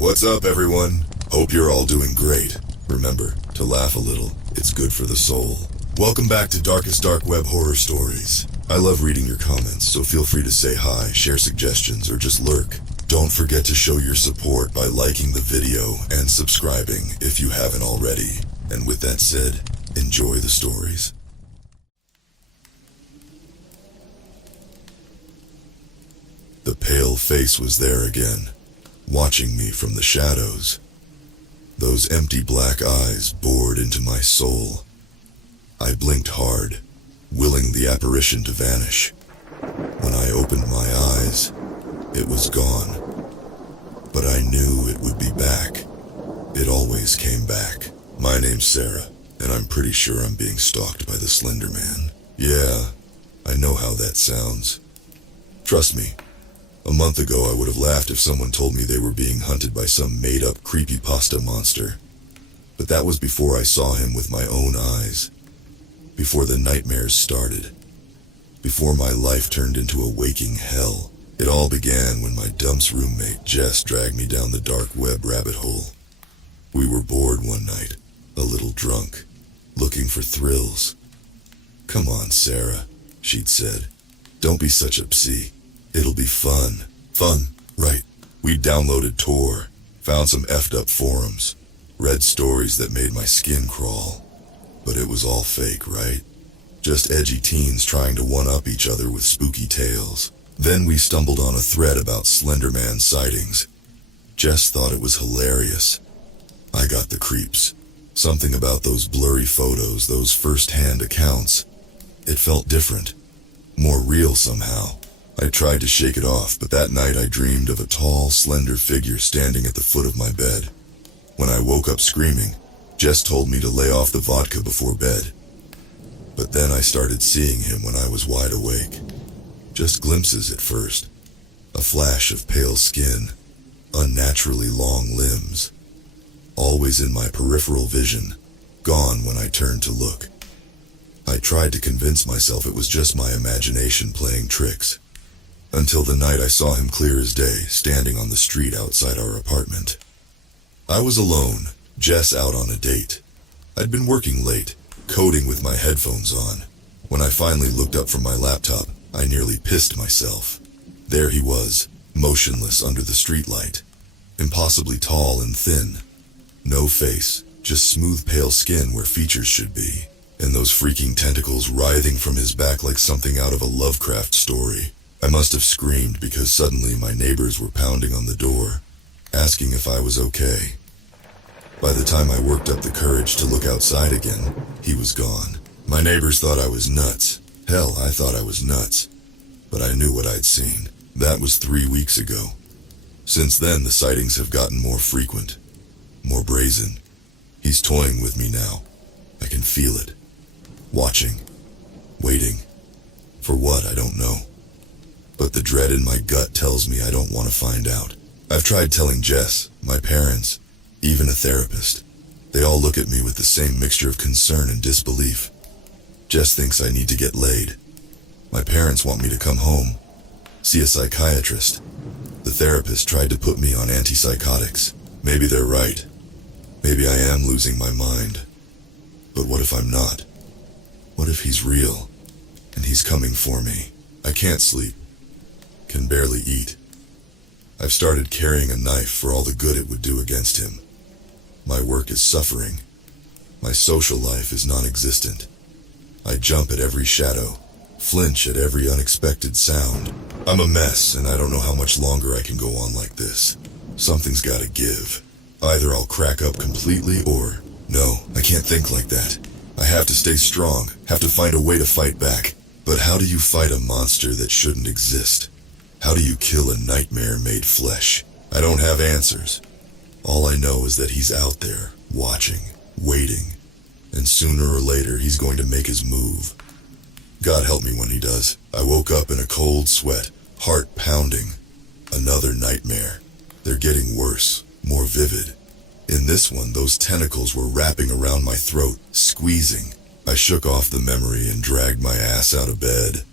What's up, everyone? Hope you're all doing great. Remember, to laugh a little, it's good for the soul. Welcome back to Darkest Dark Web Horror Stories. I love reading your comments, so feel free to say hi, share suggestions, or just lurk. Don't forget to show your support by liking the video and subscribing if you haven't already. And with that said, enjoy the stories. The pale face was there again, watching me from the shadows. Those empty black eyes bored into my soul. I blinked hard, willing the apparition to vanish. When I opened my eyes, it was gone. But I knew it would be back. It always came back. My name's Sarah, and I'm pretty sure I'm being stalked by the Slenderman. Yeah, I know how that sounds. Trust me. A month ago, I would have laughed if someone told me they were being hunted by some made-up creepypasta monster. But that was before I saw him with my own eyes. Before the nightmares started. Before my life turned into a waking hell. It all began when my dumps roommate, Jess, dragged me down the dark web rabbit hole. We were bored one night, a little drunk, looking for thrills. "Come on, Sarah," she'd said. "Don't be such a psee. It'll be fun." Fun, right. We downloaded Tor, found some effed up forums, read stories that made my skin crawl. But it was all fake, right? Just edgy teens trying to one-up each other with spooky tales. Then we stumbled on a thread about Slenderman sightings. Jess thought it was hilarious. I got the creeps. Something about those blurry photos, those first-hand accounts. It felt different, more real somehow. I tried to shake it off, but that night I dreamed of a tall, slender figure standing at the foot of my bed. When I woke up screaming, Jess told me to lay off the vodka before bed. But then I started seeing him when I was wide awake. Just glimpses at first. A flash of pale skin, unnaturally long limbs. Always in my peripheral vision, gone when I turned to look. I tried to convince myself it was just my imagination playing tricks. Until the night I saw him clear as day, standing on the street outside our apartment. I was alone, Jess out on a date. I'd been working late, coding with my headphones on. When I finally looked up from my laptop, I nearly pissed myself. There he was, motionless under the streetlight. Impossibly tall and thin. No face, just smooth pale skin where features should be. And those freaking tentacles writhing from his back like something out of a Lovecraft story. I must have screamed because suddenly my neighbors were pounding on the door, asking if I was okay. By the time I worked up the courage to look outside again, he was gone. My neighbors thought I was nuts. Hell, I thought I was nuts. But I knew what I'd seen. That was 3 weeks ago. Since then, the sightings have gotten more frequent, more brazen. He's toying with me now. I can feel it. Watching. Waiting. For what, I don't know. But the dread in my gut tells me I don't want to find out. I've tried telling Jess, my parents, even a therapist. They all look at me with the same mixture of concern and disbelief. Jess thinks I need to get laid. My parents want me to come home, see a psychiatrist. The therapist tried to put me on antipsychotics. Maybe they're right. Maybe I am losing my mind. But what if I'm not? What if he's real, and he's coming for me? I can't sleep. Can barely eat. I've started carrying a knife for all the good it would do against him. My work is suffering. My social life is non-existent. I jump at every shadow, flinch at every unexpected sound. I'm a mess, and I don't know how much longer I can go on like this. Something's gotta give. Either I'll crack up completely or... No, I can't think like that. I have to stay strong, have to find a way to fight back. But how do you fight a monster that shouldn't exist? How do you kill a nightmare made flesh? I don't have answers. All I know is that he's out there, watching, waiting, and sooner or later he's going to make his move. God help me when he does. I woke up in a cold sweat, heart pounding. Another nightmare. They're getting worse, more vivid. In this one, those tentacles were wrapping around my throat, squeezing. I shook off the memory and dragged my ass out of bed.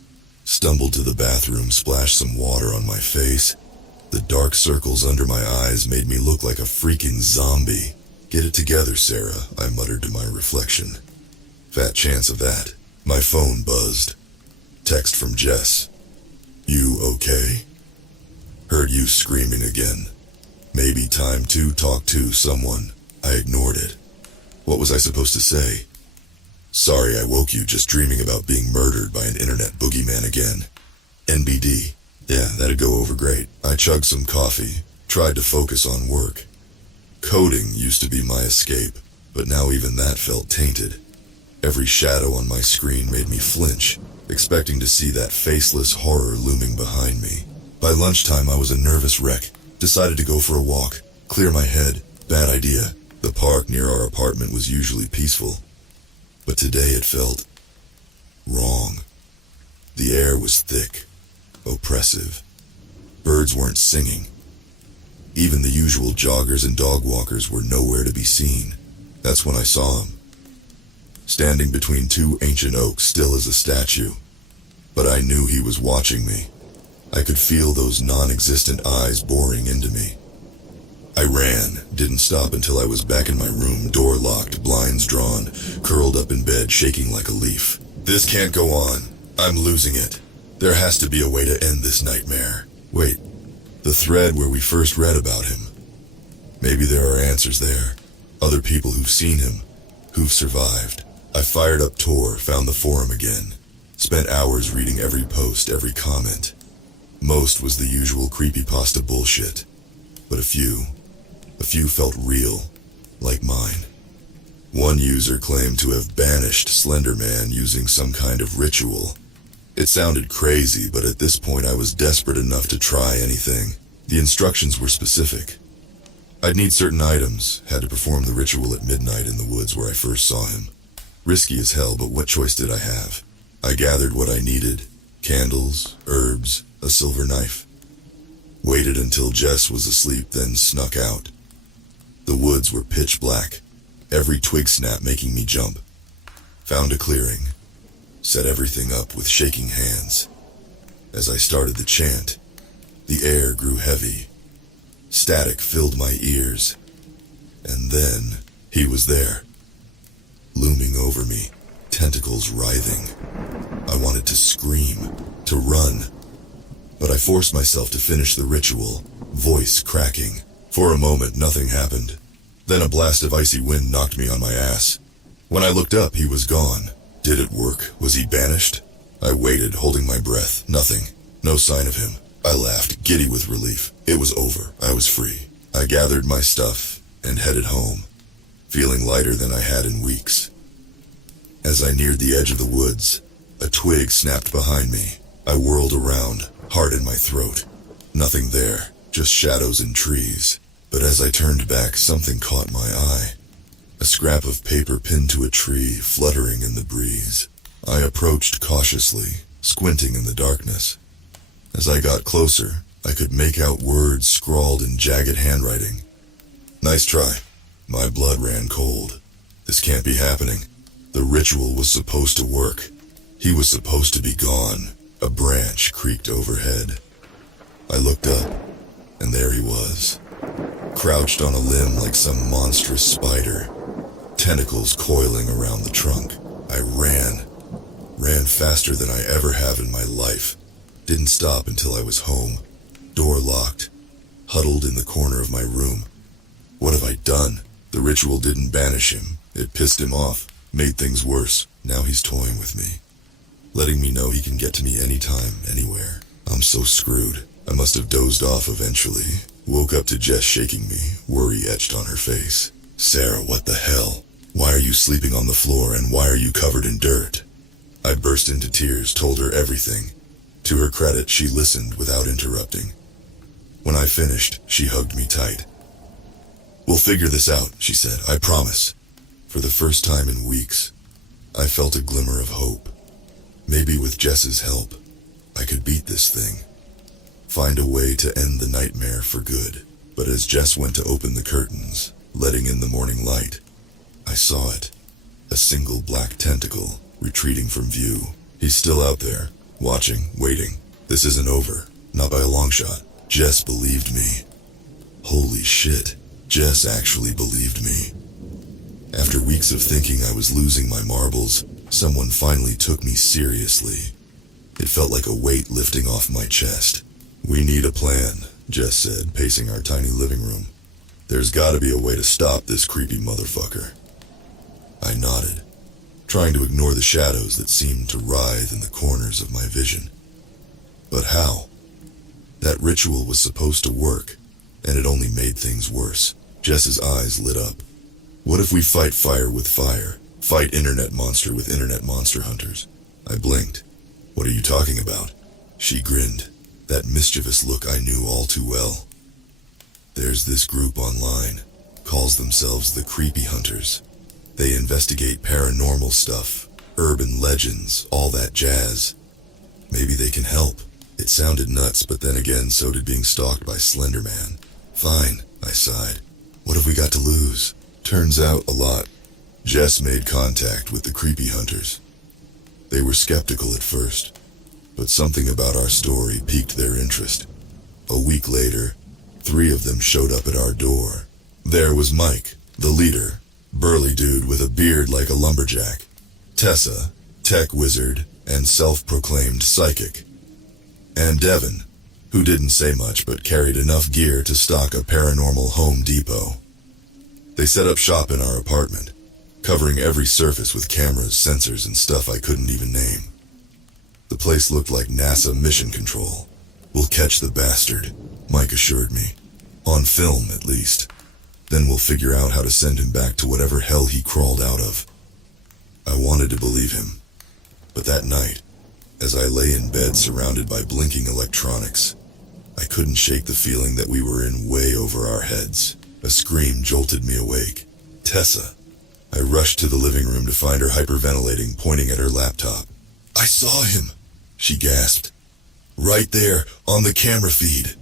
Stumbled to the bathroom, splashed some water on my face, The dark circles under my eyes made me look like a freaking zombie. "Get it together, Sarah," I muttered to my reflection. Fat chance of that. My phone buzzed. Text from Jess. "You okay?" "Heard you screaming again. Maybe time to talk to someone." I ignored it. What was I supposed to say? "Sorry I woke you just dreaming about being murdered by an internet boogeyman again. NBD. Yeah, that'd go over great." I chugged some coffee, tried to focus on work. Coding used to be my escape, but now even that felt tainted. Every shadow on my screen made me flinch, expecting to see that faceless horror looming behind me. By lunchtime, I was a nervous wreck. Decided to go for a walk, clear my head. Bad idea. The park near our apartment was usually peaceful, but today it felt wrong. The air was thick, oppressive. Birds weren't singing. Even the usual joggers and dog walkers were nowhere to be seen. That's when I saw him, standing between two ancient oaks, still as a statue. But I knew he was watching me. I could feel those non-existent eyes boring into me. I ran, didn't stop until I was back in my room, door locked, blinds drawn, curled up in bed, shaking like a leaf. This can't go on. I'm losing it. There has to be a way to end this nightmare. Wait, the thread where we first read about him. Maybe there are answers there. Other people who've seen him, who've survived. I fired up Tor, found the forum again. Spent hours reading every post, every comment. Most was the usual creepypasta bullshit. But a few felt real, like mine. One user claimed to have banished Slenderman using some kind of ritual. It sounded crazy, but at this point I was desperate enough to try anything. The instructions were specific. I'd need certain items, had to perform the ritual at midnight in the woods where I first saw him. Risky as hell, but what choice did I have? I gathered what I needed. Candles, herbs, a silver knife. Waited until Jess was asleep, then snuck out. The woods were pitch black, every twig snap making me jump. Found a clearing. Set everything up with shaking hands. As I started the chant, the air grew heavy. Static filled my ears. And then, he was there. Looming over me, tentacles writhing. I wanted to scream, to run. But I forced myself to finish the ritual, voice cracking. For a moment, nothing happened. Then a blast of icy wind knocked me on my ass. When I looked up, he was gone. Did it work? Was he banished? I waited, holding my breath. Nothing. No sign of him. I laughed, giddy with relief. It was over. I was free. I gathered my stuff and headed home, feeling lighter than I had in weeks. As I neared the edge of the woods, a twig snapped behind me. I whirled around, heart in my throat. Nothing there, just shadows and trees. But as I turned back, something caught my eye. A scrap of paper pinned to a tree, fluttering in the breeze. I approached cautiously, squinting in the darkness. As I got closer, I could make out words scrawled in jagged handwriting. "Nice try." My blood ran cold. This can't be happening. The ritual was supposed to work. He was supposed to be gone. A branch creaked overhead. I looked up, and there he was, crouched on a limb like some monstrous spider, tentacles coiling around the trunk. I ran faster than I ever have in my life. Didn't stop until I was home, door locked, huddled in the corner of my room. What have I done? The ritual didn't banish him. It pissed him off, made things worse. Now he's toying with me, letting me know he can get to me anytime, anywhere. I'm so screwed. I must have dozed off eventually. Woke up to Jess shaking me, worry etched on her face. "Sarah, what the hell? Why are you sleeping on the floor, and why are you covered in dirt?" I burst into tears, told her everything. To her credit, she listened without interrupting. When I finished, she hugged me tight. "We'll figure this out," she said, "I promise." For the first time in weeks, I felt a glimmer of hope. Maybe with Jess's help, I could beat this thing. Find a way to end the nightmare for good. But as Jess went to open the curtains, letting in the morning light, I saw it. A single black tentacle, retreating from view. He's still out there, watching, waiting. This isn't over, not by a long shot. Jess believed me. Holy shit, Jess actually believed me. After weeks of thinking I was losing my marbles, someone finally took me seriously. It felt like a weight lifting off my chest. "We need a plan," Jess said, pacing our tiny living room. "There's gotta be a way to stop this creepy motherfucker." I nodded, trying to ignore the shadows that seemed to writhe in the corners of my vision. But how? That ritual was supposed to work, and it only made things worse. Jess's eyes lit up. "What if we fight fire with fire? Fight internet monster with internet monster hunters?" I blinked. "What are you talking about?" She grinned, that mischievous look I knew all too well. "There's this group online, calls themselves the Creepy Hunters. They investigate paranormal stuff, urban legends, all that jazz. Maybe they can help." It sounded nuts, but then again, so did being stalked by Slenderman. "Fine," I sighed. "What have we got to lose?" Turns out a lot. Jess made contact with the Creepy Hunters. They were skeptical at first, but something about our story piqued their interest. A week later, 3 of them showed up at our door. There was Mike, the leader, burly dude with a beard like a lumberjack. Tessa, tech wizard and self-proclaimed psychic. And Devin, who didn't say much but carried enough gear to stock a paranormal Home Depot. They set up shop in our apartment, covering every surface with cameras, sensors, and stuff I couldn't even name. The place looked like NASA mission control. "We'll catch the bastard," Mike assured me. "On film, at least. Then we'll figure out how to send him back to whatever hell he crawled out of." I wanted to believe him. But that night, as I lay in bed surrounded by blinking electronics, I couldn't shake the feeling that we were in way over our heads. A scream jolted me awake. "Tessa." I rushed to the living room to find her hyperventilating, pointing at her laptop. "I saw him," she gasped. "Right there, on the camera feed.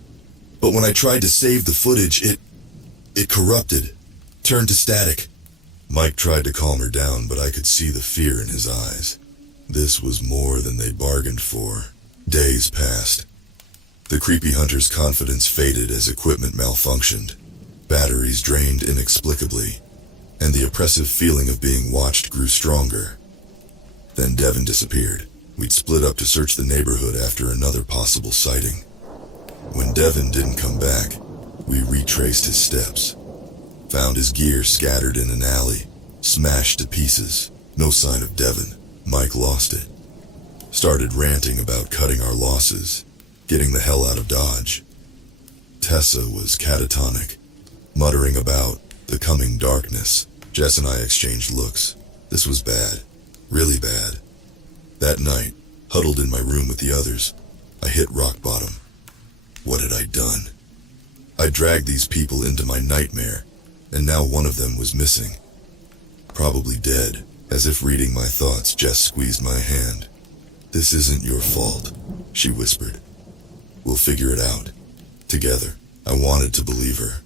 But when I tried to save the footage, it corrupted, turned to static." Mike tried to calm her down, but I could see the fear in his eyes. This was more than they bargained for. Days passed. The Creepy Hunter's confidence faded as equipment malfunctioned. Batteries drained inexplicably, and the oppressive feeling of being watched grew stronger. Then Devin disappeared. We'd split up to search the neighborhood after another possible sighting. When Devin didn't come back, we retraced his steps. Found his gear scattered in an alley, smashed to pieces. No sign of Devin. Mike lost it. Started ranting about cutting our losses, getting the hell out of Dodge. Tessa was catatonic, muttering about the coming darkness. Jess and I exchanged looks. This was bad. Really bad. That night, huddled in my room with the others, I hit rock bottom. What had I done? I dragged these people into my nightmare, and now one of them was missing. Probably dead. As if reading my thoughts, Jess squeezed my hand. "This isn't your fault," she whispered. "We'll figure it out. Together." I wanted to believe her,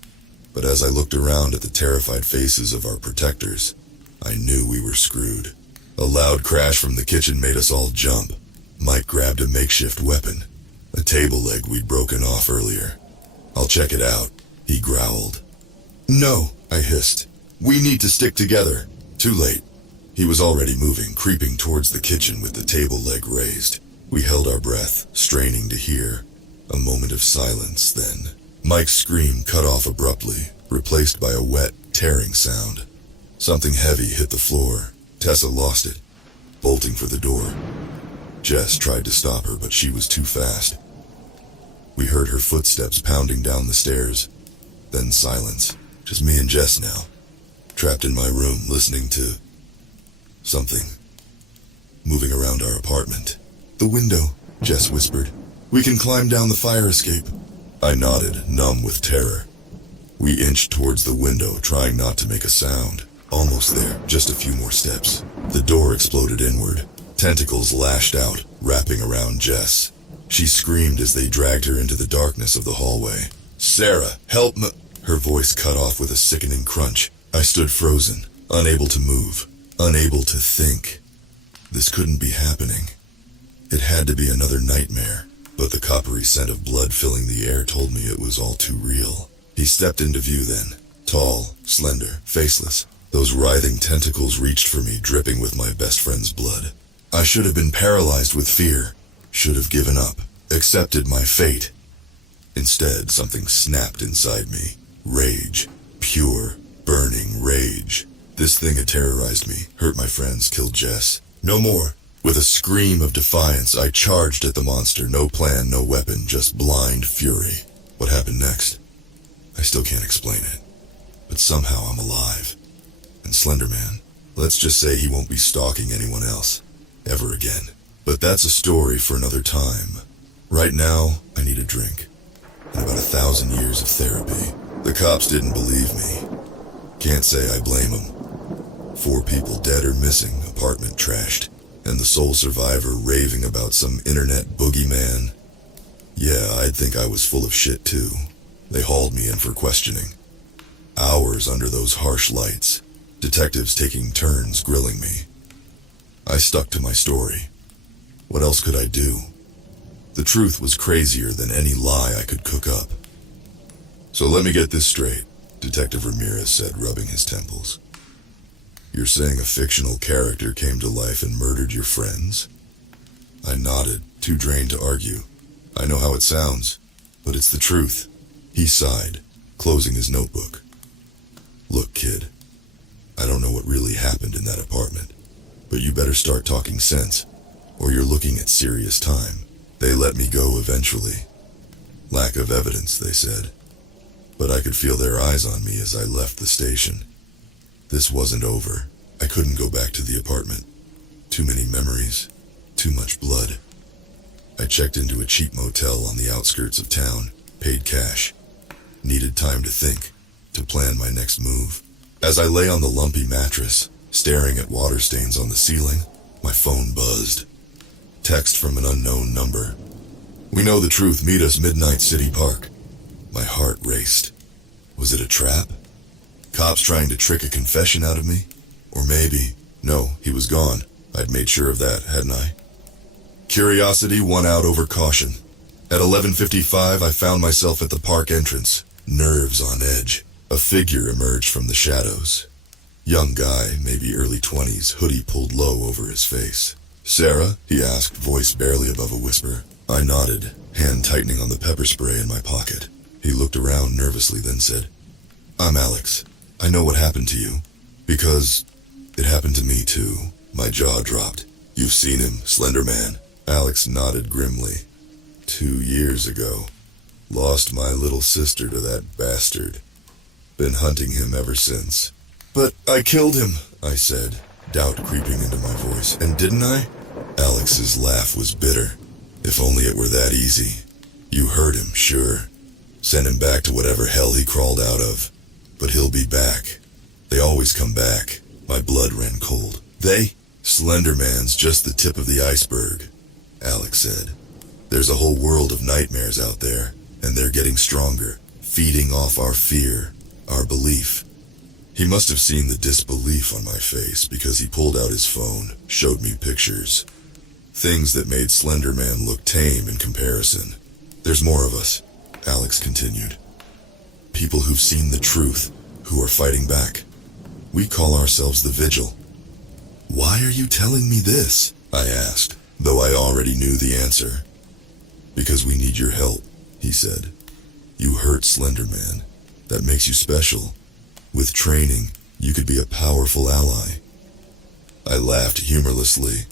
but as I looked around at the terrified faces of our protectors, I knew we were screwed. A loud crash from the kitchen made us all jump. Mike grabbed a makeshift weapon, a table leg we'd broken off earlier. "I'll check it out," he growled. "No," I hissed. "We need to stick together." Too late. He was already moving, creeping towards the kitchen with the table leg raised. We held our breath, straining to hear. A moment of silence, then Mike's scream cut off abruptly, replaced by a wet, tearing sound. Something heavy hit the floor. Tessa lost it, bolting for the door. Jess tried to stop her, but she was too fast. We heard her footsteps pounding down the stairs. Then silence. Just me and Jess now, trapped in my room listening to something moving around our apartment. "The window," Jess whispered. "We can climb down the fire escape." I nodded, numb with terror. We inched towards the window, trying not to make a sound. Almost there, just a few more steps. The door exploded inward. Tentacles lashed out, wrapping around Jess. She screamed as they dragged her into the darkness of the hallway. "Sarah, help me!" Her voice cut off with a sickening crunch. I stood frozen, unable to move, unable to think. This couldn't be happening. It had to be another nightmare. but the coppery scent of blood filling the air told me it was all too real. He stepped into view then, tall, slender, faceless. Those writhing tentacles reached for me, dripping with my best friend's blood. I should have been paralyzed with fear, should have given up, accepted my fate. Instead, something snapped inside me. Rage. Pure, burning rage. This thing had terrorized me, hurt my friends, killed Jess. No more. With a scream of defiance, I charged at the monster. No plan, no weapon, just blind fury. What happened next? I still can't explain it. But somehow I'm alive. And Slenderman, let's just say he won't be stalking anyone else. Ever again. But that's a story for another time. Right now, I need a drink. And about 1,000 years of therapy. The cops didn't believe me. Can't say I blame them. 4 people dead or missing, apartment trashed, and the sole survivor raving about some internet boogeyman. Yeah, I'd think I was full of shit too. They hauled me in for questioning. Hours under those harsh lights, detectives taking turns grilling me. I stuck to my story. What else could I do? The truth was crazier than any lie I could cook up. So let me get this straight, Detective Ramirez said, rubbing his temples. You're saying a fictional character came to life and murdered your friends? I nodded, too drained to argue. I know how it sounds, but it's the truth. He sighed, closing his notebook. Look, kid, I don't know what really happened in that apartment, but you better start talking sense, or you're looking at serious time. They let me go eventually. Lack of evidence, they said. But I could feel their eyes on me as I left the station. This wasn't over. I couldn't go back to the apartment. Too many memories. Too much blood. I checked into a cheap motel on the outskirts of town, paid cash. Needed time to think, to plan my next move. As I lay on the lumpy mattress, staring at water stains on the ceiling, my phone buzzed. Text from an unknown number. We know the truth, meet us Midnight City Park. My heart raced. Was it a trap? Cops trying to trick a confession out of me? Or maybe, no, he was gone. I'd made sure of that, hadn't I? Curiosity won out over caution. At 11:55, I found myself at the park entrance, nerves on edge. A figure emerged from the shadows. Young guy, maybe early 20s, hoodie pulled low over his face. Sarah? He asked, voice barely above a whisper. I nodded, hand tightening on the pepper spray in my pocket. He looked around nervously, then said, I'm Alex. I know what happened to you. Because it happened to me too. My jaw dropped. You've seen him, Slenderman? Alex nodded grimly. 2 years ago. Lost my little sister to that bastard. Been hunting him ever since. But I killed him, I said, doubt creeping into my voice. And didn't I? Alex's laugh was bitter. If only it were that easy. You heard him, sure. Send him back to whatever hell he crawled out of. But he'll be back. They always come back. My blood ran cold. They? Slenderman's just the tip of the iceberg, Alex said. There's a whole world of nightmares out there, and they're getting stronger, feeding off our fear, our belief. He must have seen the disbelief on my face because he pulled out his phone, showed me pictures. Things that made Slenderman look tame in comparison. There's more of us, Alex continued. People who've seen the truth, who are fighting back. We call ourselves the Vigil. Why are you telling me this? I asked, though I already knew the answer. Because we need your help, he said. You hurt Slenderman. That makes you special. With training, you could be a powerful ally. I laughed humorlessly.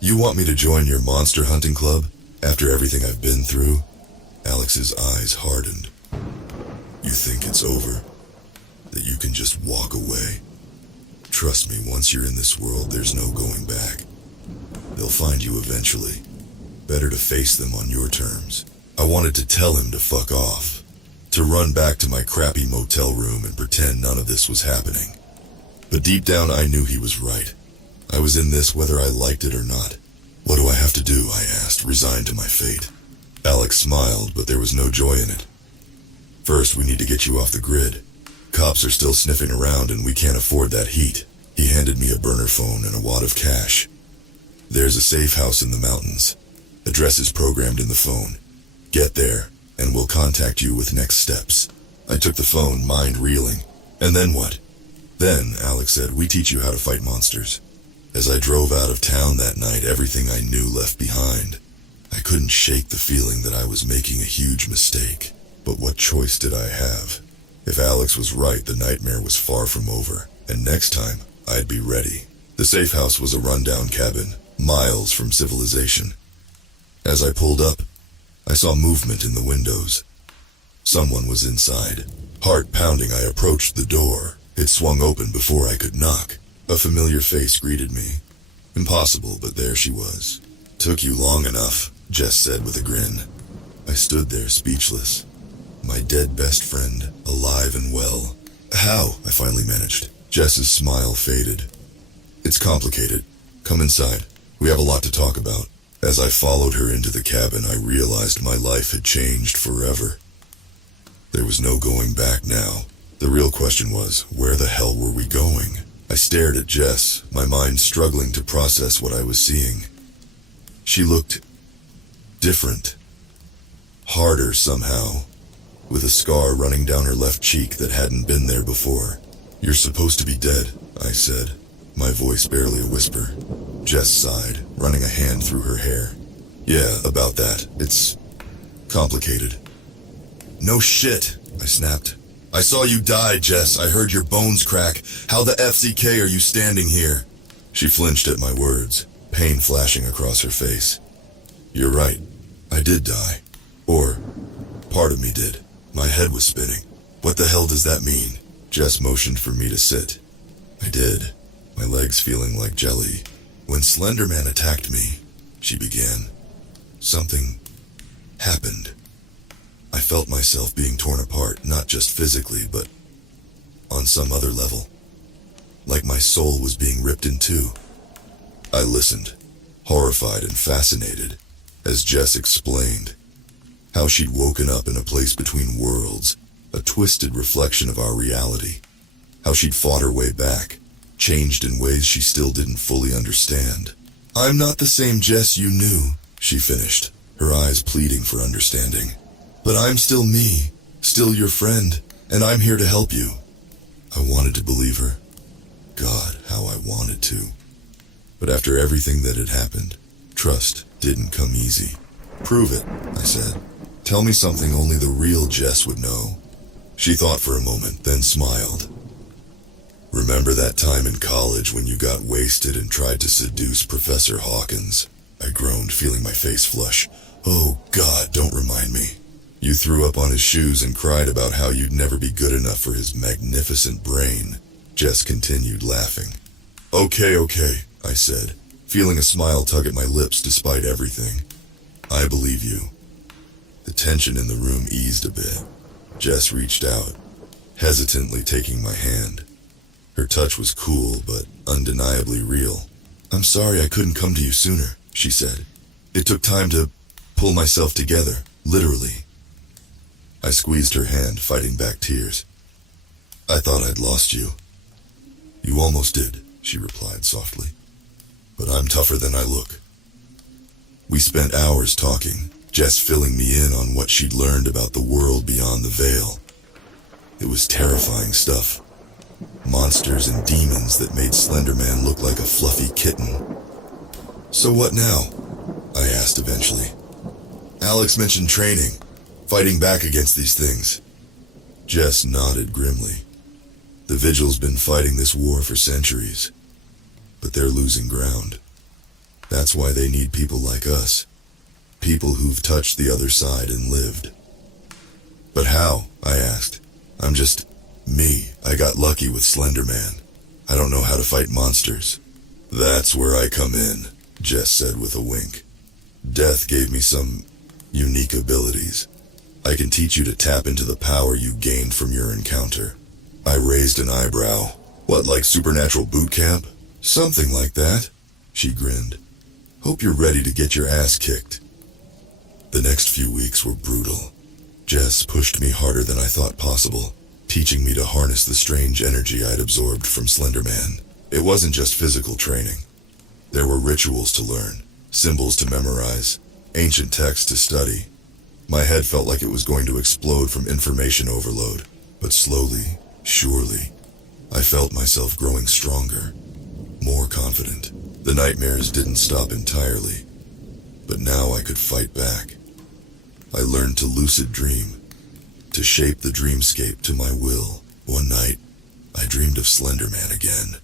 You want me to join your monster hunting club after everything I've been through? Alex's eyes hardened. You think it's over? That you can just walk away? Trust me, once you're in this world, there's no going back. They'll find you eventually. Better to face them on your terms. I wanted to tell him to fuck off. To run back to my crappy motel room and pretend none of this was happening. But deep down I knew he was right. I was in this whether I liked it or not. What do I have to do? I asked, resigned to my fate. Alex smiled, but there was no joy in it. First, we need to get you off the grid. Cops are still sniffing around and we can't afford that heat. He handed me a burner phone and a wad of cash. There's a safe house in the mountains. Address is programmed in the phone. Get there, and we'll contact you with next steps. I took the phone, mind reeling. And then what? Then, Alex said, we teach you how to fight monsters. As I drove out of town that night, everything I knew left behind. I couldn't shake the feeling that I was making a huge mistake. But what choice did I have? If Alex was right, the nightmare was far from over, and next time, I'd be ready. The safe house was a rundown cabin, miles from civilization. As I pulled up, I saw movement in the windows. Someone was inside. Heart pounding, I approached the door. It swung open before I could knock. A familiar face greeted me. Impossible, but there she was. Took you long enough, Jess said with a grin. I stood there speechless. My dead best friend, alive and well. How? I finally managed. Jess's smile faded. It's complicated. Come inside. We have a lot to talk about. As I followed her into the cabin, I realized my life had changed forever. There was no going back now. The real question was, where the hell were we going? I stared at Jess, my mind struggling to process what I was seeing. She looked different. Harder somehow, with a scar running down her left cheek that hadn't been there before. You're supposed to be dead, I said, my voice barely a whisper. Jess sighed, running a hand through her hair. Yeah, about that. It's complicated. No shit, I snapped. I saw you die, Jess. I heard your bones crack. How the FCK are you standing here? She flinched at my words, pain flashing across her face. You're right. I did die. Or, part of me did. My head was spinning. What the hell does that mean? Jess motioned for me to sit. I did, my legs feeling like jelly. When Slenderman attacked me, she began, something happened. I felt myself being torn apart, not just physically, but on some other level. Like my soul was being ripped in two. I listened, horrified and fascinated, as Jess explained how she'd woken up in a place between worlds, a twisted reflection of our reality. How she'd fought her way back, changed in ways she still didn't fully understand. I'm not the same Jess you knew, she finished, her eyes pleading for understanding. But I'm still me, still your friend, and I'm here to help you. I wanted to believe her. God, how I wanted to. But after everything that had happened, trust didn't come easy. Prove it, I said. Tell me something only the real Jess would know. She thought for a moment, then smiled. Remember that time in college when you got wasted and tried to seduce Professor Hawkins? I groaned, feeling my face flush. Oh God, don't remind me. You threw up on his shoes and cried about how you'd never be good enough for his magnificent brain. Jess continued laughing. Okay, I said, feeling a smile tug at my lips despite everything. I believe you. The tension in the room eased a bit. Jess reached out, hesitantly taking my hand. Her touch was cool, but undeniably real. I'm sorry I couldn't come to you sooner, she said. It took time to pull myself together, literally. I squeezed her hand, fighting back tears. I thought I'd lost you. You almost did, she replied softly. But I'm tougher than I look. We spent hours talking, Jess filling me in on what she'd learned about the world beyond the veil. It was terrifying stuff. Monsters and demons that made Slenderman look like a fluffy kitten. So what now? I asked eventually. Alex mentioned training, fighting back against these things. Jess nodded grimly. The Vigil's been fighting this war for centuries, but they're losing ground. That's why they need people like us. People who've touched the other side and lived. But how? I asked. I'm just me. I got lucky with Slenderman. I don't know how to fight monsters. That's where I come in, Jess said with a wink. Death gave me some unique abilities. I can teach you to tap into the power you gained from your encounter. I raised an eyebrow. What, like supernatural boot camp? Something like that, she grinned. Hope you're ready to get your ass kicked. The next few weeks were brutal. Jess pushed me harder than I thought possible, teaching me to harness the strange energy I'd absorbed from Slenderman. It wasn't just physical training. There were rituals to learn, symbols to memorize, ancient texts to study. My head felt like it was going to explode from information overload, but slowly, surely, I felt myself growing stronger, more confident. The nightmares didn't stop entirely, but now I could fight back. I learned to lucid dream, to shape the dreamscape to my will. One night, I dreamed of Slenderman again.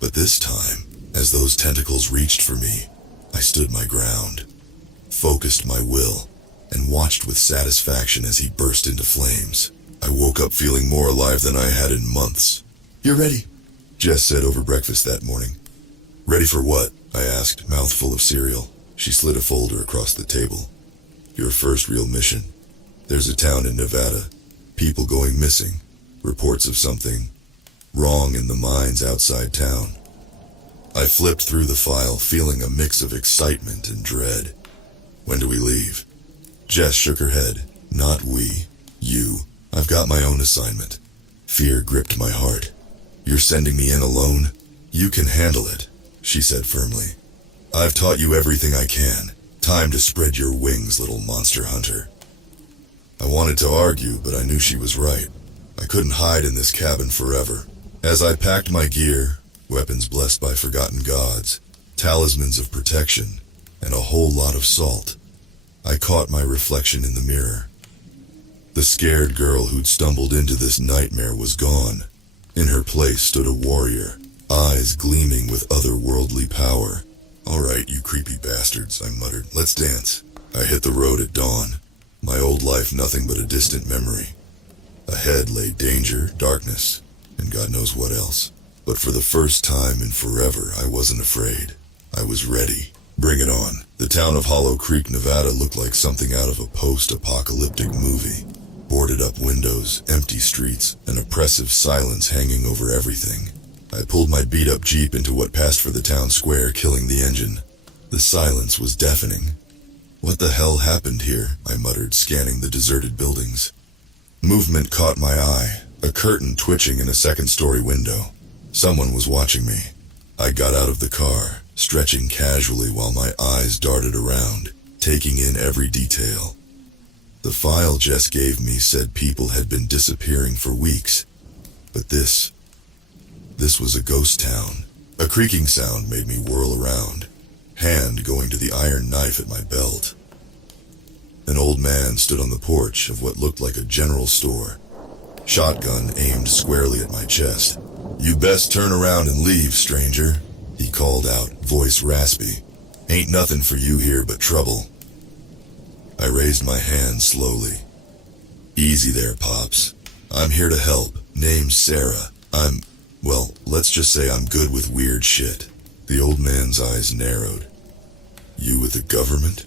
But this time, as those tentacles reached for me, I stood my ground, focused my will, and watched with satisfaction as he burst into flames. I woke up feeling more alive than I had in months. "You're ready," Jess said over breakfast that morning. "Ready for what?" I asked, mouthful of cereal. She slid a folder across the table. "Your first real mission. There's a town in Nevada. People going missing. Reports of something wrong in the mines outside town." I flipped through the file, feeling a mix of excitement and dread. "When do we leave?" Jess shook her head. "Not we. You. I've got my own assignment." Fear gripped my heart. "You're sending me in alone? You can handle it," she said firmly. "I've taught you everything I can. Time to spread your wings, little monster hunter." I wanted to argue, but I knew she was right. I couldn't hide in this cabin forever. As I packed my gear, weapons blessed by forgotten gods, talismans of protection, and a whole lot of salt, I caught my reflection in the mirror. The scared girl who'd stumbled into this nightmare was gone. In her place stood a warrior, eyes gleaming with otherworldly power. "All right, you creepy bastards," I muttered. "Let's dance." I hit the road at dawn. My old life nothing but a distant memory. Ahead lay danger, darkness, and God knows what else. But for the first time in forever, I wasn't afraid. I was ready. Bring it on. The town of Hollow Creek, Nevada looked like something out of a post-apocalyptic movie. Boarded up windows, empty streets, an oppressive silence hanging over everything. I pulled my beat-up Jeep into what passed for the town square, killing the engine. The silence was deafening. "What the hell happened here?" I muttered, scanning the deserted buildings. Movement caught my eye, a curtain twitching in a second-story window. Someone was watching me. I got out of the car, stretching casually while my eyes darted around, taking in every detail. The file Jess gave me said people had been disappearing for weeks, but this was a ghost town. A creaking sound made me whirl around, hand going to the iron knife at my belt. An old man stood on the porch of what looked like a general store, shotgun aimed squarely at my chest. "You best turn around and leave, stranger," he called out, voice raspy. "Ain't nothing for you here but trouble." I raised my hand slowly. "Easy there, Pops. I'm here to help. Name's Sarah. Well, let's just say I'm good with weird shit." The old man's eyes narrowed. "You with the government?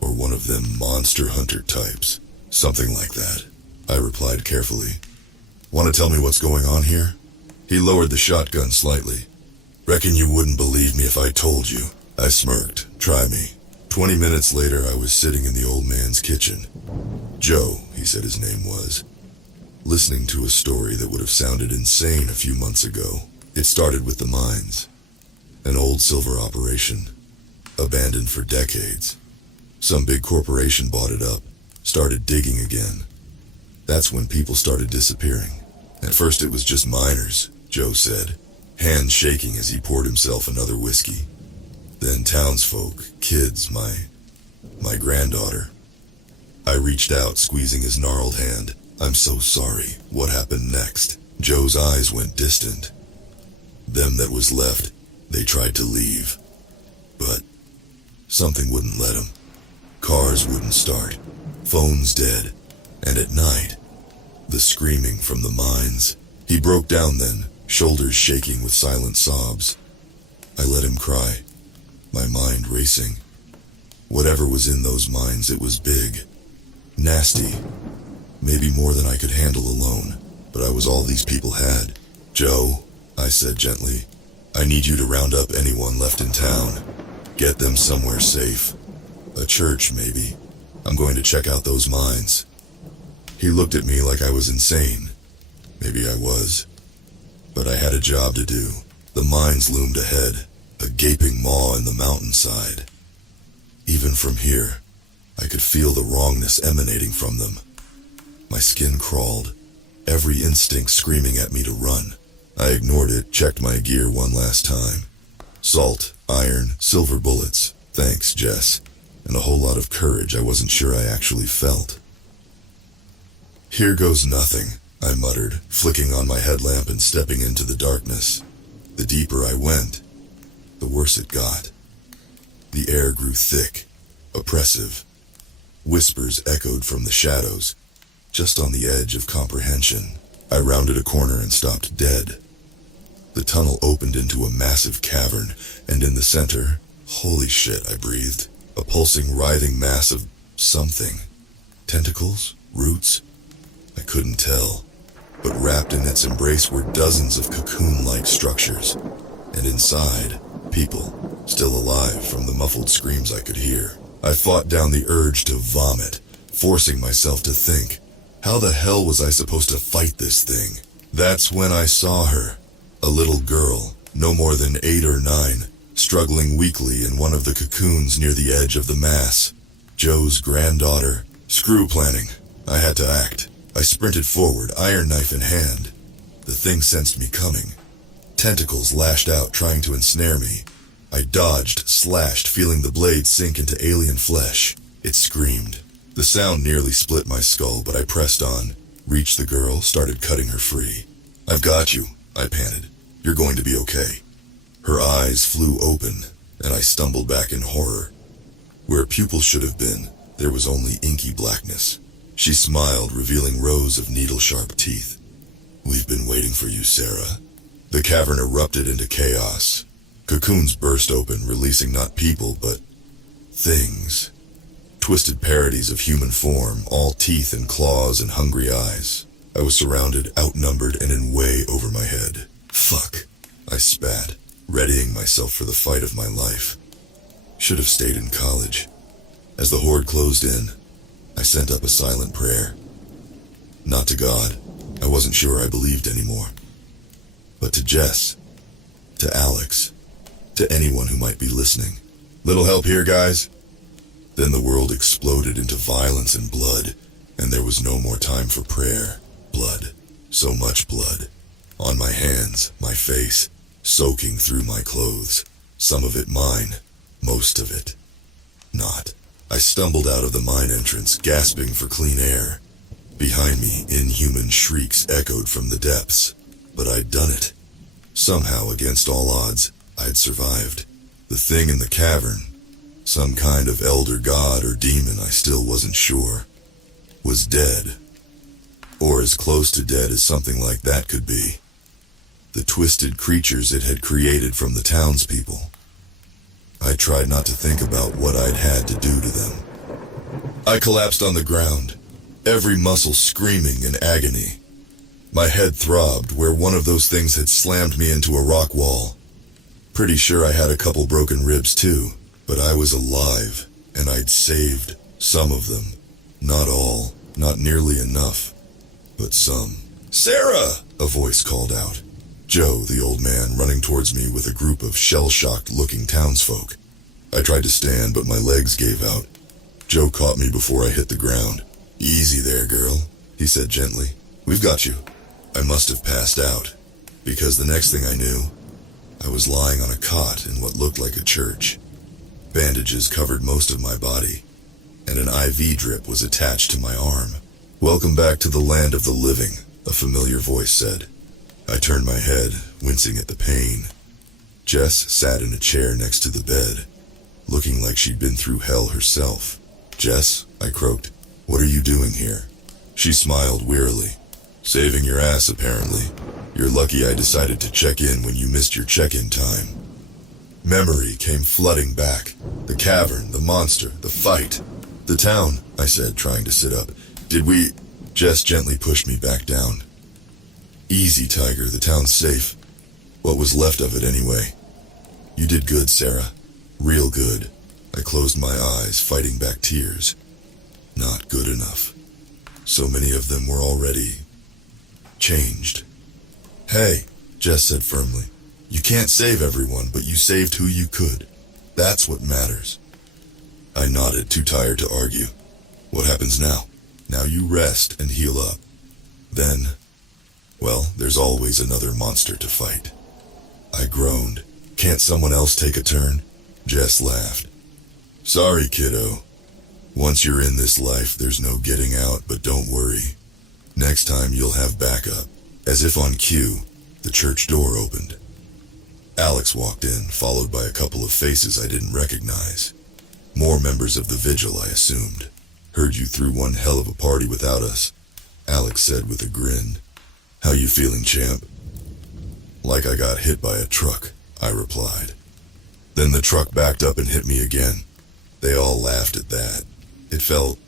Or one of them monster hunter types?" "Something like that," I replied carefully. "Want to tell me what's going on here?" He lowered the shotgun slightly. "Reckon you wouldn't believe me if I told you." I smirked. "Try me." 20 minutes later, I was sitting in the old man's kitchen. Joe, he said his name was, listening to a story that would have sounded insane a few months ago. It started with the mines. An old silver operation, abandoned for decades. Some big corporation bought it up, started digging again. That's when people started disappearing. At first it was just miners, Joe said, hands shaking as he poured himself another whiskey. Then townsfolk, kids, my granddaughter. I reached out, squeezing his gnarled hand. "I'm so sorry. What happened next?" Joe's eyes went distant. "Them that was left, they tried to leave. But something wouldn't let them. Cars wouldn't start. Phones dead. And at night, the screaming from the mines." He broke down then, shoulders shaking with silent sobs. I let him cry, my mind racing. Whatever was in those mines, it was big. Nasty. Maybe more than I could handle alone, but I was all these people had. "Joe," I said gently, "I need you to round up anyone left in town. Get them somewhere safe. A church, maybe. I'm going to check out those mines." He looked at me like I was insane. Maybe I was. But I had a job to do. The mines loomed ahead, a gaping maw in the mountainside. Even from here, I could feel the wrongness emanating from them. My skin crawled, every instinct screaming at me to run. I ignored it, checked my gear one last time. Salt, iron, silver bullets, thanks, Jess, and a whole lot of courage I wasn't sure I actually felt. Here goes nothing, I muttered, flicking on my headlamp and stepping into the darkness. The deeper I went, the worse it got. The air grew thick, oppressive. Whispers echoed from the shadows, just on the edge of comprehension. I rounded a corner and stopped dead. The tunnel opened into a massive cavern, and in the center, holy shit, I breathed, a pulsing, writhing mass of something. Tentacles? Roots? I couldn't tell, but wrapped in its embrace were dozens of cocoon-like structures, and inside, people, still alive from the muffled screams I could hear. I fought down the urge to vomit, forcing myself to think, how the hell was I supposed to fight this thing? That's when I saw her, a little girl, no more than 8 or 9, struggling weakly in one of the cocoons near the edge of the mass. Joe's granddaughter. Screw planning. I had to act. I sprinted forward, iron knife in hand. The thing sensed me coming. Tentacles lashed out, trying to ensnare me. I dodged, slashed, feeling the blade sink into alien flesh. It screamed. The sound nearly split my skull, but I pressed on, reached the girl, started cutting her free. I've got you, I panted. You're going to be okay. Her eyes flew open, and I stumbled back in horror. Where pupils should have been, there was only inky blackness. She smiled, revealing rows of needle-sharp teeth. We've been waiting for you, Sarah. The cavern erupted into chaos. Cocoons burst open, releasing not people, but things. Twisted parodies of human form, all teeth and claws and hungry eyes. I was surrounded, outnumbered, and in way over my head. Fuck, I spat, readying myself for the fight of my life. Should have stayed in college. As the horde closed in, I sent up a silent prayer. Not to God, I wasn't sure I believed anymore. But to Jess, to Alex, to anyone who might be listening. Little help here, guys? Then the world exploded into violence and blood, and there was no more time for prayer. Blood. So much blood. On my hands, my face, soaking through my clothes. Some of it mine, most of it not. I stumbled out of the mine entrance, gasping for clean air. Behind me, inhuman shrieks echoed from the depths. But I'd done it. Somehow, against all odds, I'd survived. The thing in the cavern, some kind of elder god or demon, I still wasn't sure, was dead. Or as close to dead as something like that could be. The twisted creatures it had created from the townspeople. I tried not to think about what I'd had to do to them. I collapsed on the ground, every muscle screaming in agony. My head throbbed where one of those things had slammed me into a rock wall. Pretty sure I had a couple broken ribs too, but I was alive, and I'd saved some of them. Not all, not nearly enough, but some. Sarah! A voice called out. Joe, the old man, running towards me with a group of shell-shocked-looking townsfolk. I tried to stand, but my legs gave out. Joe caught me before I hit the ground. Easy there, girl, he said gently. We've got you. I must have passed out, because the next thing I knew, I was lying on a cot in what looked like a church. Bandages covered most of my body, and an IV drip was attached to my arm. Welcome back to the land of the living, a familiar voice said. I turned my head, wincing at the pain. Jess sat in a chair next to the bed, looking like she'd been through hell herself. Jess, I croaked, what are you doing here? She smiled wearily. Saving your ass, apparently. You're lucky I decided to check in when you missed your check-in time. Memory came flooding back. The cavern, the monster, the fight. The town, I said, trying to sit up. Did we... Jess gently pushed me back down. Easy, Tiger, the town's safe. What was left of it, anyway. You did good, Sarah. Real good. I closed my eyes, fighting back tears. Not good enough. So many of them were already... changed. Hey, Jess said firmly. You can't save everyone, but you saved who you could. That's what matters. I nodded, too tired to argue. What happens now? Now you rest and heal up. Then, well, there's always another monster to fight. I groaned. Can't someone else take a turn? Jess laughed. Sorry, kiddo. Once you're in this life, there's no getting out, but don't worry. Next time you'll have backup. As if on cue, the church door opened. Alex walked in, followed by a couple of faces I didn't recognize. More members of the vigil, I assumed. Heard you threw one hell of a party without us, Alex said with a grin. How you feeling, champ? Like I got hit by a truck, I replied. Then the truck backed up and hit me again. They all laughed at that. It felt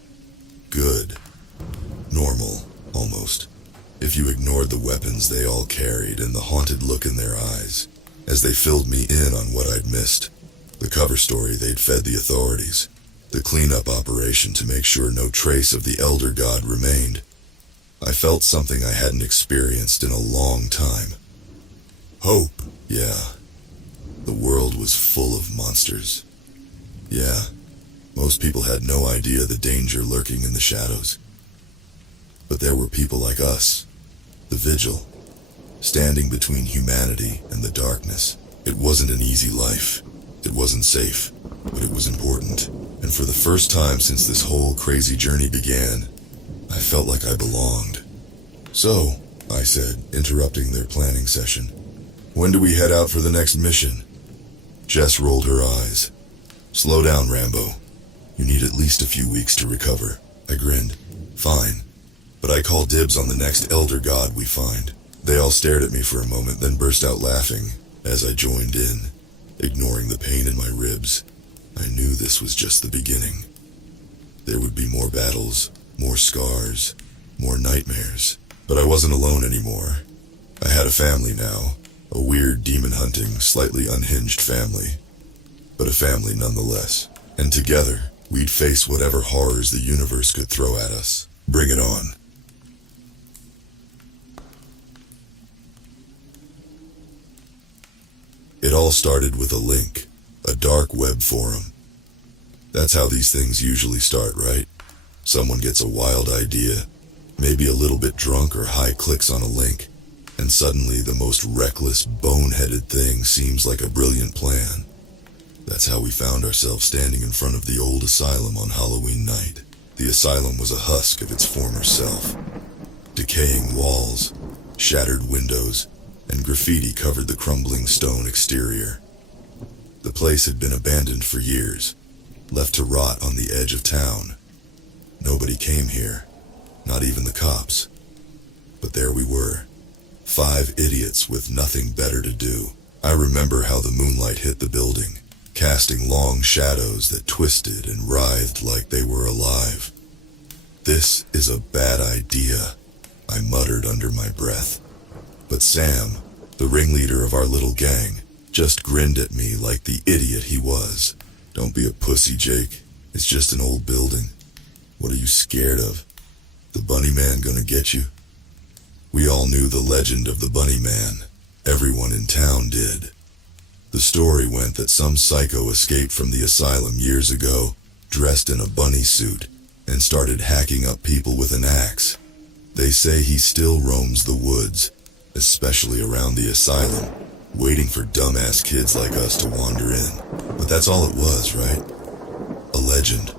good. Normal, almost. If you ignored the weapons they all carried and the haunted look in their eyes, as they filled me in on what I'd missed. The cover story they'd fed the authorities. The cleanup operation to make sure no trace of the Elder God remained. I felt something I hadn't experienced in a long time. Hope, yeah. The world was full of monsters. Yeah, most people had no idea the danger lurking in the shadows. But there were people like us, the Vigil, standing between humanity and the darkness. It wasn't an easy life. It wasn't safe, but it was important. And for the first time since this whole crazy journey began, I felt like I belonged. So, I said, interrupting their planning session, when do we head out for the next mission? Jess rolled her eyes. Slow down, Rambo. You need at least a few weeks to recover. I grinned. Fine. But I call dibs on the next Elder God we find. They all stared at me for a moment, then burst out laughing as I joined in, ignoring the pain in my ribs. I knew this was just the beginning. There would be more battles, more scars, more nightmares. But I wasn't alone anymore. I had a family now, a weird demon-hunting, slightly unhinged family. But a family nonetheless. And together, we'd face whatever horrors the universe could throw at us. Bring it on. It all started with a link, a dark web forum. That's how these things usually start, right? Someone gets a wild idea, maybe a little bit drunk or high clicks on a link, and suddenly the most reckless, boneheaded thing seems like a brilliant plan. That's how we found ourselves standing in front of the old asylum on Halloween night. The asylum was a husk of its former self. Decaying walls, shattered windows, and graffiti covered the crumbling stone exterior. The place had been abandoned for years, left to rot on the edge of town. Nobody came here, not even the cops. But there we were, 5 idiots with nothing better to do. I remember how the moonlight hit the building, casting long shadows that twisted and writhed like they were alive. This is a bad idea, I muttered under my breath. But Sam, the ringleader of our little gang, just grinned at me like the idiot he was. Don't be a pussy, Jake. It's just an old building. What are you scared of? The Bunny Man gonna get you? We all knew the legend of the Bunny Man. Everyone in town did. The story went that some psycho escaped from the asylum years ago, dressed in a bunny suit, and started hacking up people with an axe. They say he still roams the woods, especially around the asylum, waiting for dumbass kids like us to wander in. But that's all it was, right? A legend.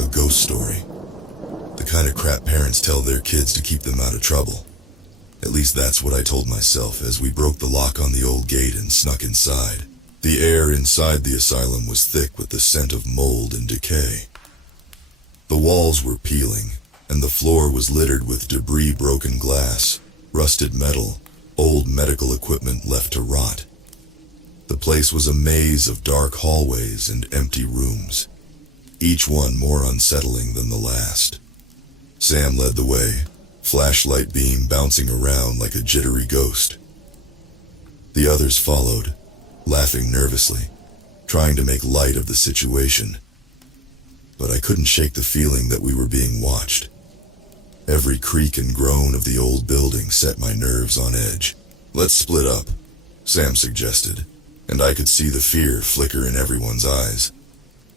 A ghost story. The kind of crap parents tell their kids to keep them out of trouble. At least that's what I told myself as we broke the lock on the old gate and snuck inside. The air inside the asylum was thick with the scent of mold and decay. The walls were peeling, and the floor was littered with debris, broken glass, rusted metal, old medical equipment left to rot. The place was a maze of dark hallways and empty rooms, each one more unsettling than the last. Sam led the way, flashlight beam bouncing around like a jittery ghost. The others followed, laughing nervously, trying to make light of the situation. But I couldn't shake the feeling that we were being watched. Every creak and groan of the old building set my nerves on edge. Let's split up, Sam suggested, and I could see the fear flicker in everyone's eyes.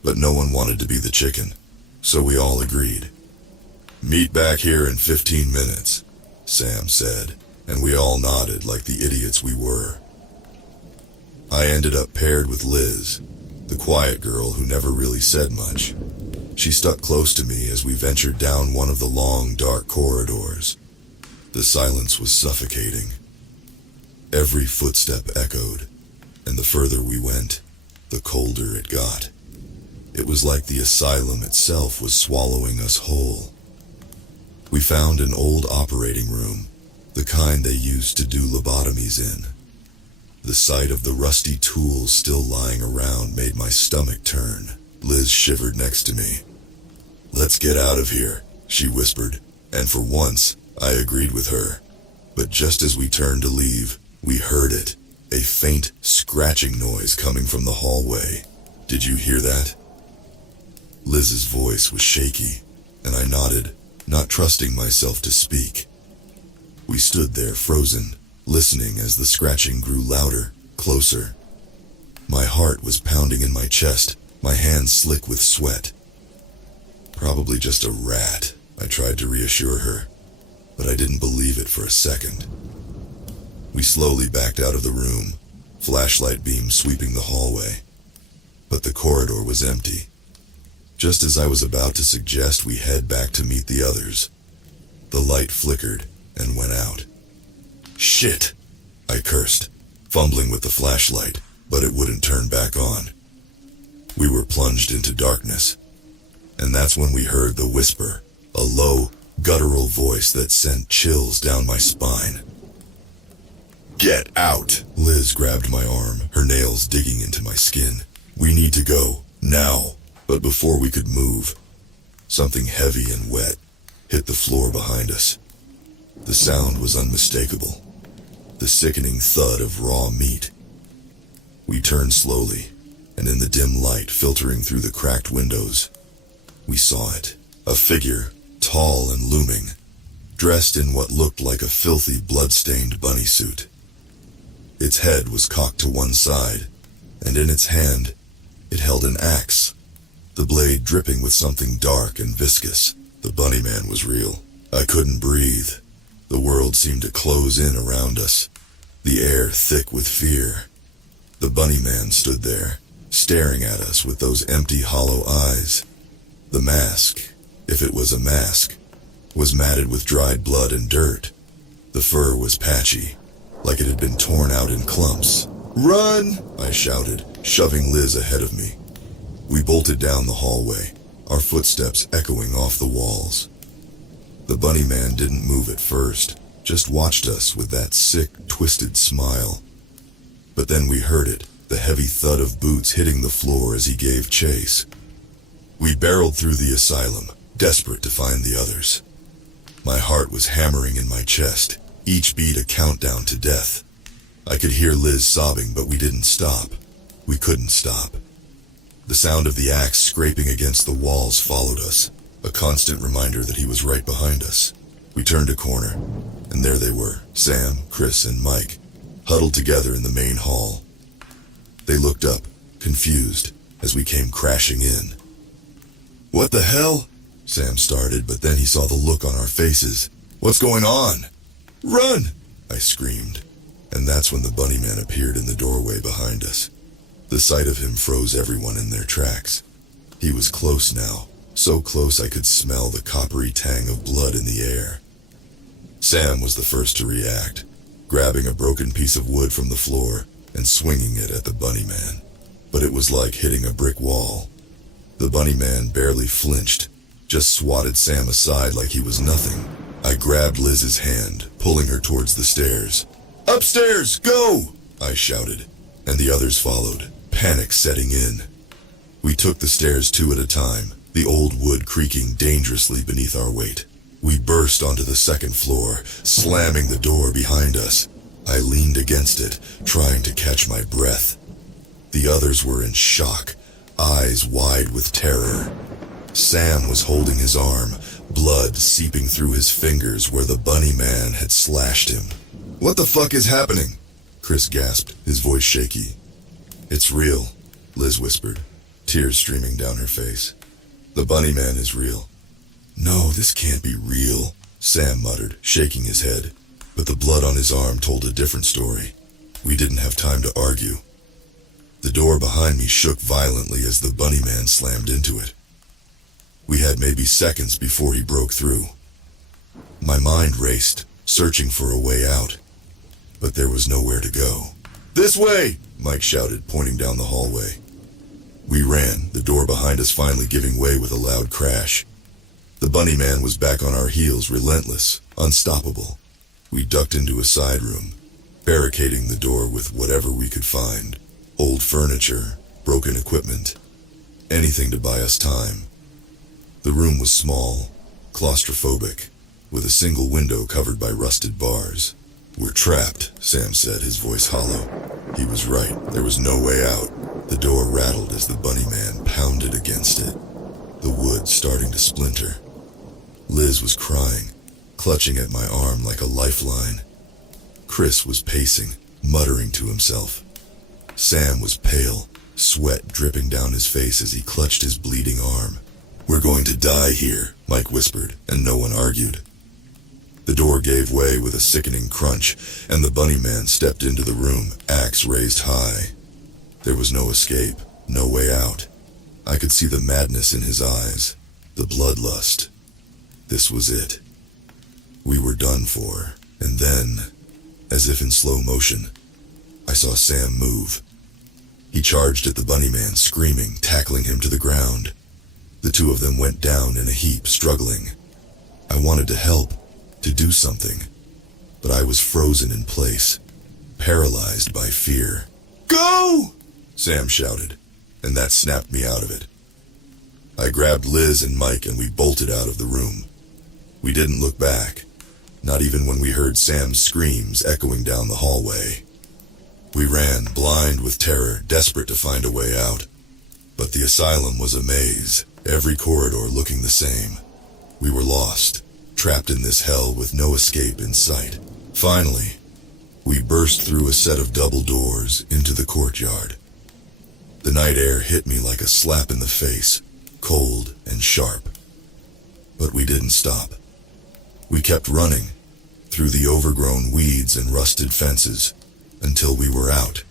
but no one wanted to be the chicken, so we all agreed. "Meet back here in 15 minutes, Sam said, and we all nodded like the idiots we were. I ended up paired with Liz, the quiet girl who never really said much. She stuck close to me as we ventured down one of the long, dark corridors. The silence was suffocating. Every footstep echoed, and the further we went, the colder it got. It was like the asylum itself was swallowing us whole. We found an old operating room, the kind they used to do lobotomies in. The sight of the rusty tools still lying around made my stomach turn. Liz shivered next to me. "Let's get out of here," she whispered, and for once, I agreed with her. But just as we turned to leave, we heard it, a faint scratching noise coming from the hallway. "Did you hear that?" Liz's voice was shaky, and I nodded, not trusting myself to speak. We stood there frozen, listening as the scratching grew louder, closer. My heart was pounding in my chest, my hands slick with sweat. "Probably just a rat," I tried to reassure her, but I didn't believe it for a second. We slowly backed out of the room, flashlight beams sweeping the hallway. But the corridor was empty. Just as I was about to suggest we head back to meet the others, the light flickered and went out. "Shit!" I cursed, fumbling with the flashlight, but it wouldn't turn back on. We were plunged into darkness, and that's when we heard the whisper, a low, guttural voice that sent chills down my spine. "Get out!" Liz grabbed my arm, her nails digging into my skin. "We need to go, now." But before we could move, something heavy and wet hit the floor behind us. The sound was unmistakable, the sickening thud of raw meat. We turned slowly, and in the dim light filtering through the cracked windows, we saw it, a figure, tall and looming, dressed in what looked like a filthy, blood-stained bunny suit. Its head was cocked to one side, and in its hand, it held an axe, the blade dripping with something dark and viscous. The bunny man was real. I couldn't breathe. The world seemed to close in around us, the air thick with fear. The bunny man stood there, staring at us with those empty, hollow eyes. The mask, if it was a mask, was matted with dried blood and dirt. The fur was patchy, like it had been torn out in clumps. "Run!" I shouted, shoving Liz ahead of me. We bolted down the hallway, our footsteps echoing off the walls. The bunny man didn't move at first, just watched us with that sick, twisted smile. But then we heard it, the heavy thud of boots hitting the floor as he gave chase. We barreled through the asylum, desperate to find the others. My heart was hammering in my chest, each beat a countdown to death. I could hear Liz sobbing, but we didn't stop. We couldn't stop. The sound of the axe scraping against the walls followed us, a constant reminder that he was right behind us. We turned a corner, and there they were, Sam, Chris, and Mike, huddled together in the main hall. They looked up, confused, as we came crashing in. "What the hell?" Sam started, but then he saw the look on our faces. "What's going on?" "Run!" I screamed, and that's when the bunny man appeared in the doorway behind us. The sight of him froze everyone in their tracks. He was close now, so close I could smell the coppery tang of blood in the air. Sam was the first to react, grabbing a broken piece of wood from the floor and swinging it at the bunny man. But it was like hitting a brick wall. The bunny man barely flinched, just swatted Sam aside like he was nothing. I grabbed Liz's hand, pulling her towards the stairs. "Upstairs, go!" I shouted, and the others followed, panic setting in. We took the stairs two at a time, the old wood creaking dangerously beneath our weight. We burst onto the second floor, slamming the door behind us. I leaned against it, trying to catch my breath. The others were in shock, eyes wide with terror. Sam was holding his arm, blood seeping through his fingers where the bunny man had slashed him. "What the fuck is happening?" Chris gasped, his voice shaky. "It's real," Liz whispered, tears streaming down her face. "The bunny man is real." "No, this can't be real," Sam muttered, shaking his head. But the blood on his arm told a different story. We didn't have time to argue. The door behind me shook violently as the bunny man slammed into it. We had maybe seconds before he broke through. My mind raced, searching for a way out. But there was nowhere to go. "This way!" Mike shouted, pointing down the hallway. We ran, the door behind us finally giving way with a loud crash. The bunny man was back on our heels, relentless, unstoppable. We ducked into a side room, barricading the door with whatever we could find. Old furniture, broken equipment, anything to buy us time. The room was small, claustrophobic, with a single window covered by rusted bars. "We're trapped," Sam said, his voice hollow. He was right. There was no way out. The door rattled as the bunny man pounded against it, the wood starting to splinter. Liz was crying, clutching at my arm like a lifeline. Chris was pacing, muttering to himself. Sam was pale, sweat dripping down his face as he clutched his bleeding arm. "We're going to die here," Mike whispered, and no one argued. The door gave way with a sickening crunch, and the bunny man stepped into the room, axe raised high. There was no escape, no way out. I could see the madness in his eyes, the bloodlust. This was it. We were done for, and then, as if in slow motion, I saw Sam move. He charged at the bunny man, screaming, tackling him to the ground. The two of them went down in a heap, struggling. I wanted to help, to do something, but I was frozen in place, paralyzed by fear. "Go!" Sam shouted, and that snapped me out of it. I grabbed Liz and Mike and we bolted out of the room. We didn't look back, not even when we heard Sam's screams echoing down the hallway. We ran, blind with terror, desperate to find a way out. But the asylum was a maze, every corridor looking the same. We were lost, trapped in this hell with no escape in sight. Finally, we burst through a set of double doors into the courtyard. The night air hit me like a slap in the face, cold and sharp. But we didn't stop. We kept running, through the overgrown weeds and rusted fences, until we were out,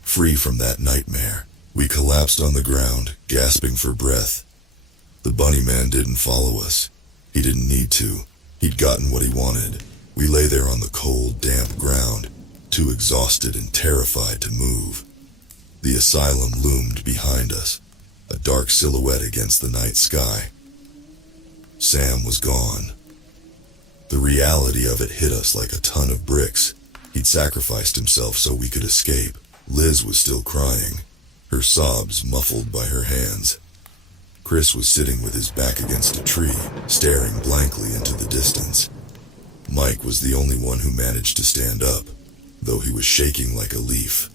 free from that nightmare. We collapsed on the ground, gasping for breath. The bunny man didn't follow us. He didn't need to. He'd gotten what he wanted. We lay there on the cold, damp ground, too exhausted and terrified to move. The asylum loomed behind us, a dark silhouette against the night sky. Sam was gone. The reality of it hit us like a ton of bricks. He'd sacrificed himself so we could escape. Liz was still crying, her sobs muffled by her hands. Chris was sitting with his back against a tree, staring blankly into the distance. Mike was the only one who managed to stand up, though he was shaking like a leaf.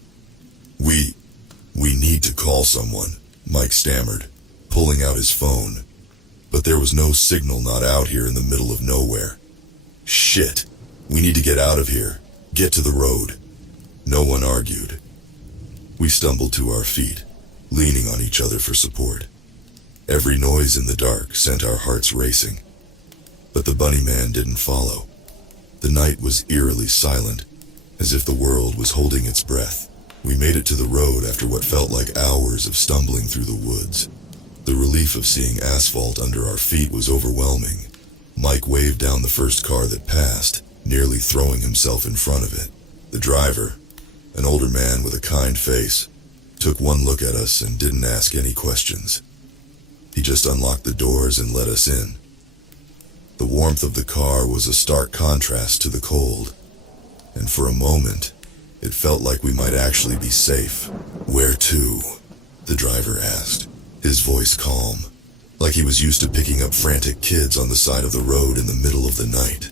We need to call someone," Mike stammered, pulling out his phone. But there was no signal, not out here in the middle of nowhere. "Shit, we need to get out of here. Get to the road." No one argued. We stumbled to our feet, leaning on each other for support. Every noise in the dark sent our hearts racing. But the bunny man didn't follow. The night was eerily silent, as if the world was holding its breath. We made it to the road after what felt like hours of stumbling through the woods. The relief of seeing asphalt under our feet was overwhelming. Mike waved down the first car that passed, nearly throwing himself in front of it. The driver, an older man with a kind face, took one look at us and didn't ask any questions. He just unlocked the doors and let us in. The warmth of the car was a stark contrast to the cold, and for a moment, it felt like we might actually be safe. "Where to?" the driver asked, his voice calm, like he was used to picking up frantic kids on the side of the road in the middle of the night.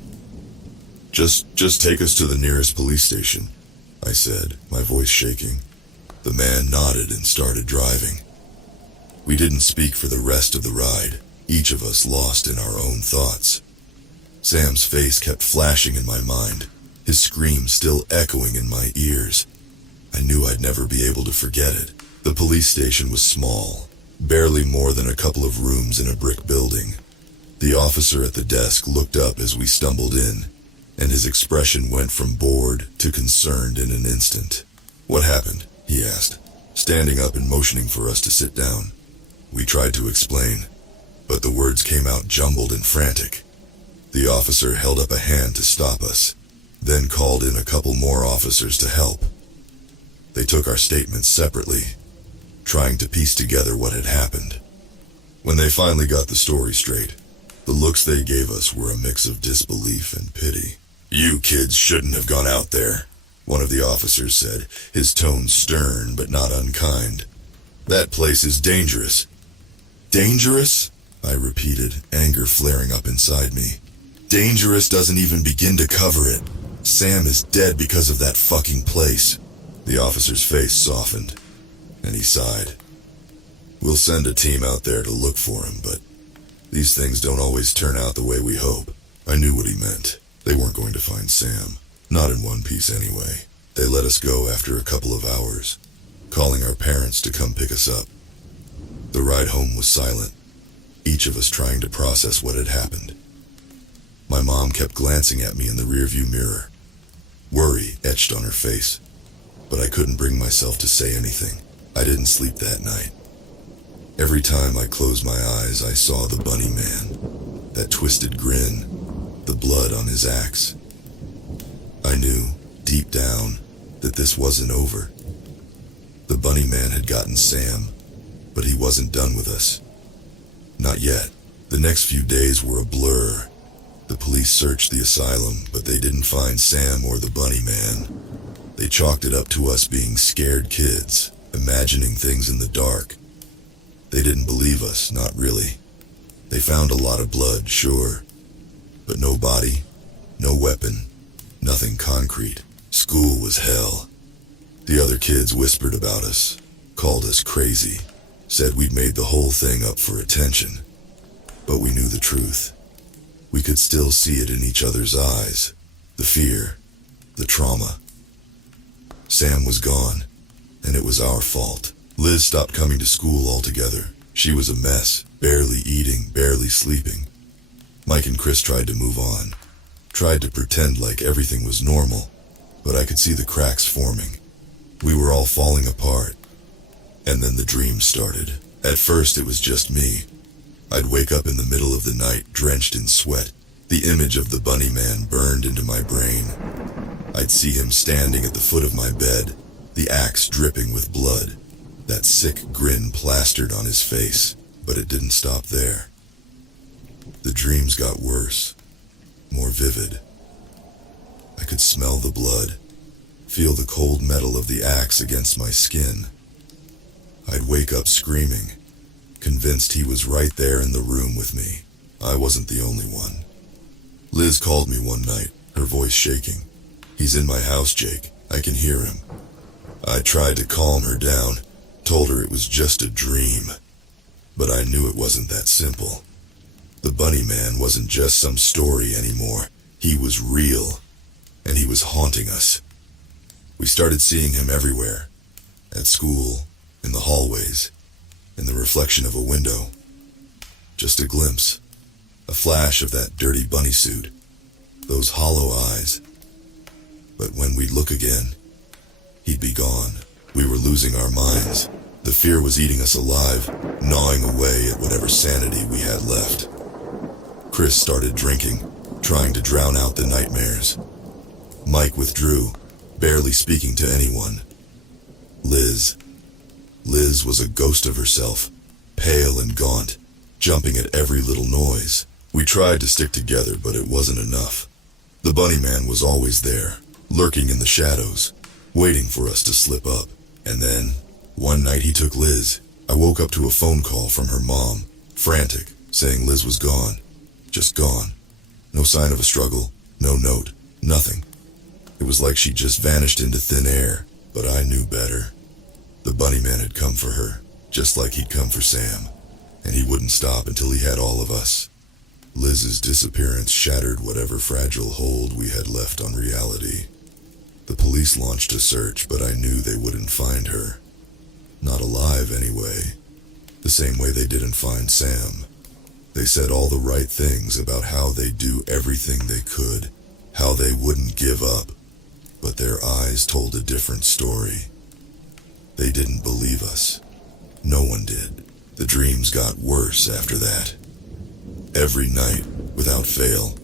Just take us to the nearest police station," I said, my voice shaking. The man nodded and started driving. We didn't speak for the rest of the ride, each of us lost in our own thoughts. Sam's face kept flashing in my mind, his scream still echoing in my ears. I knew I'd never be able to forget it. The police station was small, barely more than a couple of rooms in a brick building. The officer at the desk looked up as we stumbled in, and his expression went from bored to concerned in an instant. "What happened?" he asked, standing up and motioning for us to sit down. We tried to explain, but the words came out jumbled and frantic. The officer held up a hand to stop us, then called in a couple more officers to help. They took our statements separately, trying to piece together what had happened. When they finally got the story straight, the looks they gave us were a mix of disbelief and pity. "You kids shouldn't have gone out there," one of the officers said, his tone stern but not unkind. "That place is dangerous." "Dangerous?" I repeated, anger flaring up inside me. "Dangerous doesn't even begin to cover it. Sam is dead because of that fucking place." The officer's face softened, and he sighed. "We'll send a team out there to look for him, but these things don't always turn out the way we hope." I knew what he meant. They weren't going to find Sam. Not in one piece anyway. They let us go after a couple of hours, calling our parents to come pick us up. The ride home was silent, each of us trying to process what had happened. My mom kept glancing at me in the rearview mirror, worry etched on her face, but I couldn't bring myself to say anything. I didn't sleep that night. Every time I closed my eyes, I saw the bunny man, that twisted grin, the blood on his axe. I knew, deep down, that this wasn't over. The bunny man had gotten Sam, but he wasn't done with us. Not yet. The next few days were a blur. The police searched the asylum, but they didn't find Sam or the bunny man. They chalked it up to us being scared kids, imagining things in the dark. They didn't believe us, not really. They found a lot of blood, sure, but no body, no weapon, nothing concrete. School was hell. The other kids whispered about us, called us crazy, said we'd made the whole thing up for attention. But we knew the truth. We could still see it in each other's eyes, the fear, the trauma. Sam was gone, and it was our fault. Liz stopped coming to school altogether. She was a mess, barely eating, barely sleeping. Mike and Chris tried to move on, tried to pretend like everything was normal, but I could see the cracks forming. We were all falling apart. And then the dream started. At first it was just me. I'd wake up in the middle of the night, drenched in sweat. The image of the bunny man burned into my brain. I'd see him standing at the foot of my bed, the axe dripping with blood, that sick grin plastered on his face. But it didn't stop there. The dreams got worse, more vivid. I could smell the blood, feel the cold metal of the axe against my skin. I'd wake up screaming, convinced he was right there in the room with me. I wasn't the only one. Liz called me one night, her voice shaking. "He's in my house, Jake. I can hear him." I tried to calm her down, told her it was just a dream. But I knew it wasn't that simple. The bunny man wasn't just some story anymore. He was real, and he was haunting us. We started seeing him everywhere. At school, in the hallways, in the reflection of a window. Just a glimpse, a flash of that dirty bunny suit, those hollow eyes. But when we'd look again, he'd be gone. We were losing our minds. The fear was eating us alive, gnawing away at whatever sanity we had left. Chris started drinking, trying to drown out the nightmares. Mike withdrew, barely speaking to anyone. Liz was a ghost of herself, pale and gaunt, jumping at every little noise. We tried to stick together, but it wasn't enough. The bunny man was always there, lurking in the shadows, waiting for us to slip up. And then, one night he took Liz. I woke up to a phone call from her mom, frantic, saying Liz was gone. Just gone. No sign of a struggle, no note, nothing. It was like she just vanished into thin air, but I knew better. The bunny man had come for her, just like he'd come for Sam, and he wouldn't stop until he had all of us. Liz's disappearance shattered whatever fragile hold we had left on reality. The police launched a search, but I knew they wouldn't find her. Not alive, anyway. the same way they didn't find Sam. They said all the right things about how they'd do everything they could, how they wouldn't give up, but their eyes told a different story. They didn't believe us. No one did. The dreams got worse after that. Every night, without fail,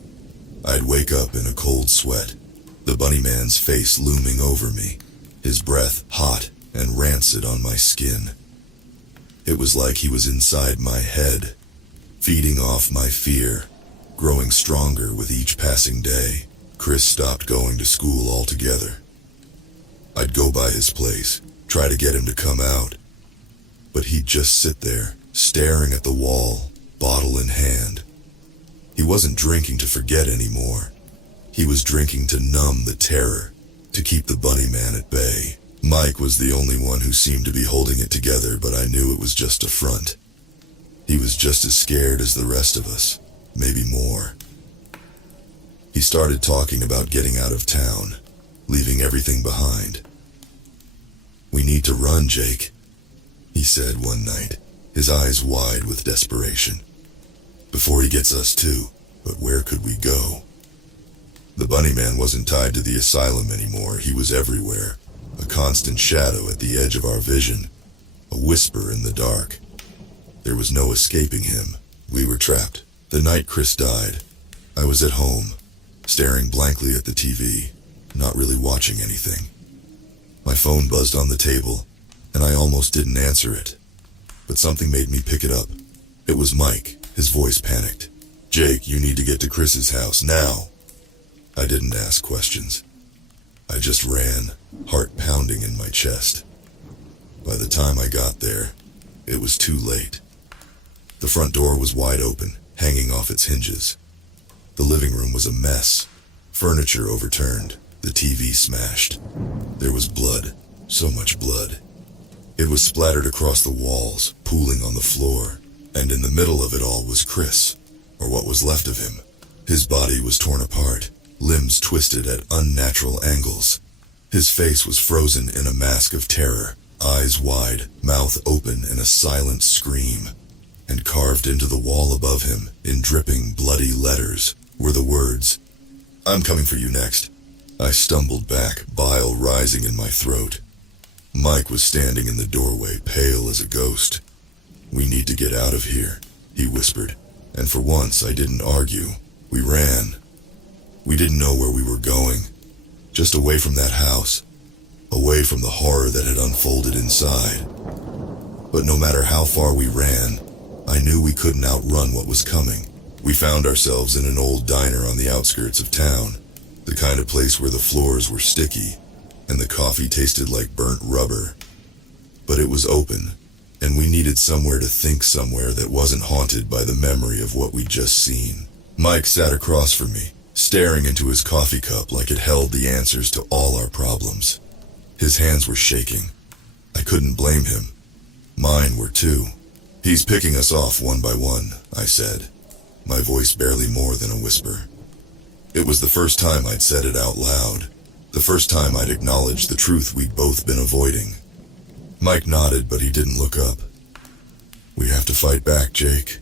I'd wake up in a cold sweat, the bunny man's face looming over me, his breath hot and rancid on my skin. It was like he was inside my head, feeding off my fear, growing stronger with each passing day. Chris stopped going to school altogether. I'd go by his place, try to get him to come out, but he'd just sit there, staring at the wall, bottle in hand. He wasn't drinking to forget anymore. He was drinking to numb the terror, to keep the bunny man at bay. Mike was the only one who seemed to be holding it together, but I knew it was just a front. He was just as scared as the rest of us, maybe more. He started talking about getting out of town, leaving everything behind. "We need to run, Jake," he said one night, his eyes wide with desperation. "Before he gets us too, but where could we go?" The bunny man wasn't tied to the asylum anymore. He was everywhere, a constant shadow at the edge of our vision, a whisper in the dark. There was no escaping him. We were trapped. The night Chris died, I was at home, staring blankly at the TV, not really watching anything. My phone buzzed on the table, and I almost didn't answer it. But something made me pick it up. It was Mike, his voice panicked. "Jake, you need to get to Chris's house, now." I didn't ask questions. I just ran, heart pounding in my chest. By the time I got there, it was too late. The front door was wide open, hanging off its hinges. The living room was a mess. Furniture overturned, the TV smashed. There was blood, so much blood. It was splattered across the walls, pooling on the floor, and in the middle of it all was Chris, or what was left of him. His body was torn apart, limbs twisted at unnatural angles. His face was frozen in a mask of terror, eyes wide, mouth open in a silent scream. And carved into the wall above him, in dripping, bloody letters, were the words, "I'm coming for you next." I stumbled back, bile rising in my throat. Mike was standing in the doorway, pale as a ghost. "We need to get out of here," he whispered. And for once, I didn't argue. We ran. We didn't know where we were going. Just away from that house. Away from the horror that had unfolded inside. But no matter how far we ran, I knew we couldn't outrun what was coming. We found ourselves in an old diner on the outskirts of town, the kind of place where the floors were sticky, and the coffee tasted like burnt rubber. But it was open, and we needed somewhere to think, somewhere that wasn't haunted by the memory of what we'd just seen. Mike sat across from me, staring into his coffee cup like it held the answers to all our problems. His hands were shaking. I couldn't blame him. Mine were too. "He's picking us off one by one," I said, my voice barely more than a whisper. It was the first time I'd said it out loud, the first time I'd acknowledged the truth we'd both been avoiding. Mike nodded, but he didn't look up. "We have to fight back, Jake.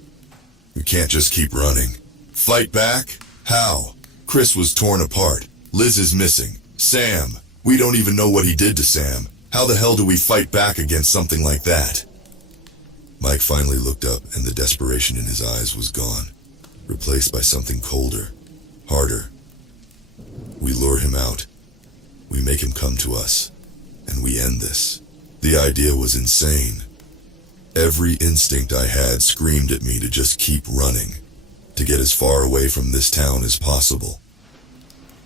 We can't just keep running." "Fight back? How? Chris was torn apart. Liz is missing. Sam. We don't even know what he did to Sam. How the hell do we fight back against something like that?" Mike finally looked up, and the desperation in his eyes was gone, replaced by something colder, harder. "We lure him out. We make him come to us, and we end this." The idea was insane. Every instinct I had screamed at me to just keep running, to get as far away from this town as possible.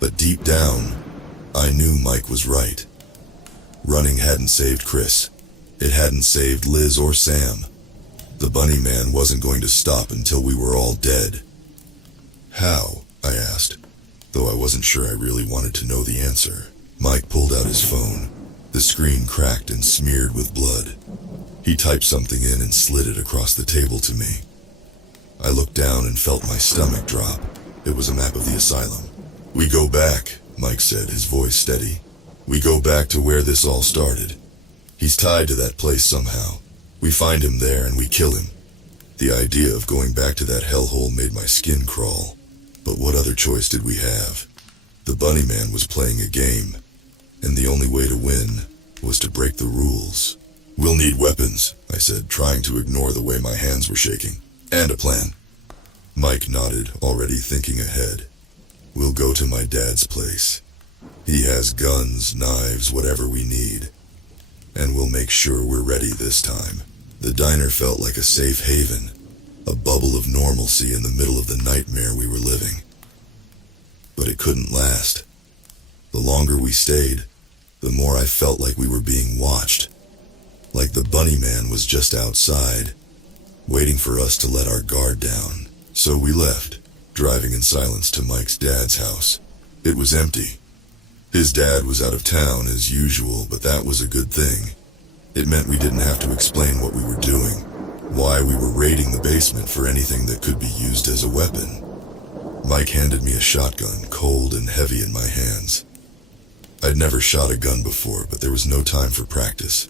But deep down, I knew Mike was right. Running hadn't saved Chris. It hadn't saved Liz or Sam. The bunny man wasn't going to stop until we were all dead. "How?" I asked, though I wasn't sure I really wanted to know the answer. Mike pulled out his phone. The screen cracked and smeared with blood. He typed something in and slid it across the table to me. I looked down and felt my stomach drop. It was a map of the asylum. "We go back," Mike said, his voice steady. "We go back to where this all started. He's tied to that place somehow. We find him there and we kill him. The idea of going back to that hellhole made my skin crawl. But what other choice did we have? The bunny man was playing a game, and the only way to win was to break the rules. We'll need weapons, I said, trying to ignore the way my hands were shaking. And a plan. Mike nodded, already thinking ahead. We'll go to my dad's place. He has guns, knives, whatever we need. And we'll make sure we're ready this time. The diner felt like a safe haven, a bubble of normalcy in the middle of the nightmare we were living. But it couldn't last. The longer we stayed, the more I felt like we were being watched. Like the bunny man was just outside, waiting for us to let our guard down. So we left, driving in silence to Mike's dad's house. It was empty. His dad was out of town as usual, but that was a good thing. It meant we didn't have to explain what we were doing, why we were raiding the basement for anything that could be used as a weapon. Mike handed me a shotgun, cold and heavy in my hands. I'd never shot a gun before, but there was no time for practice.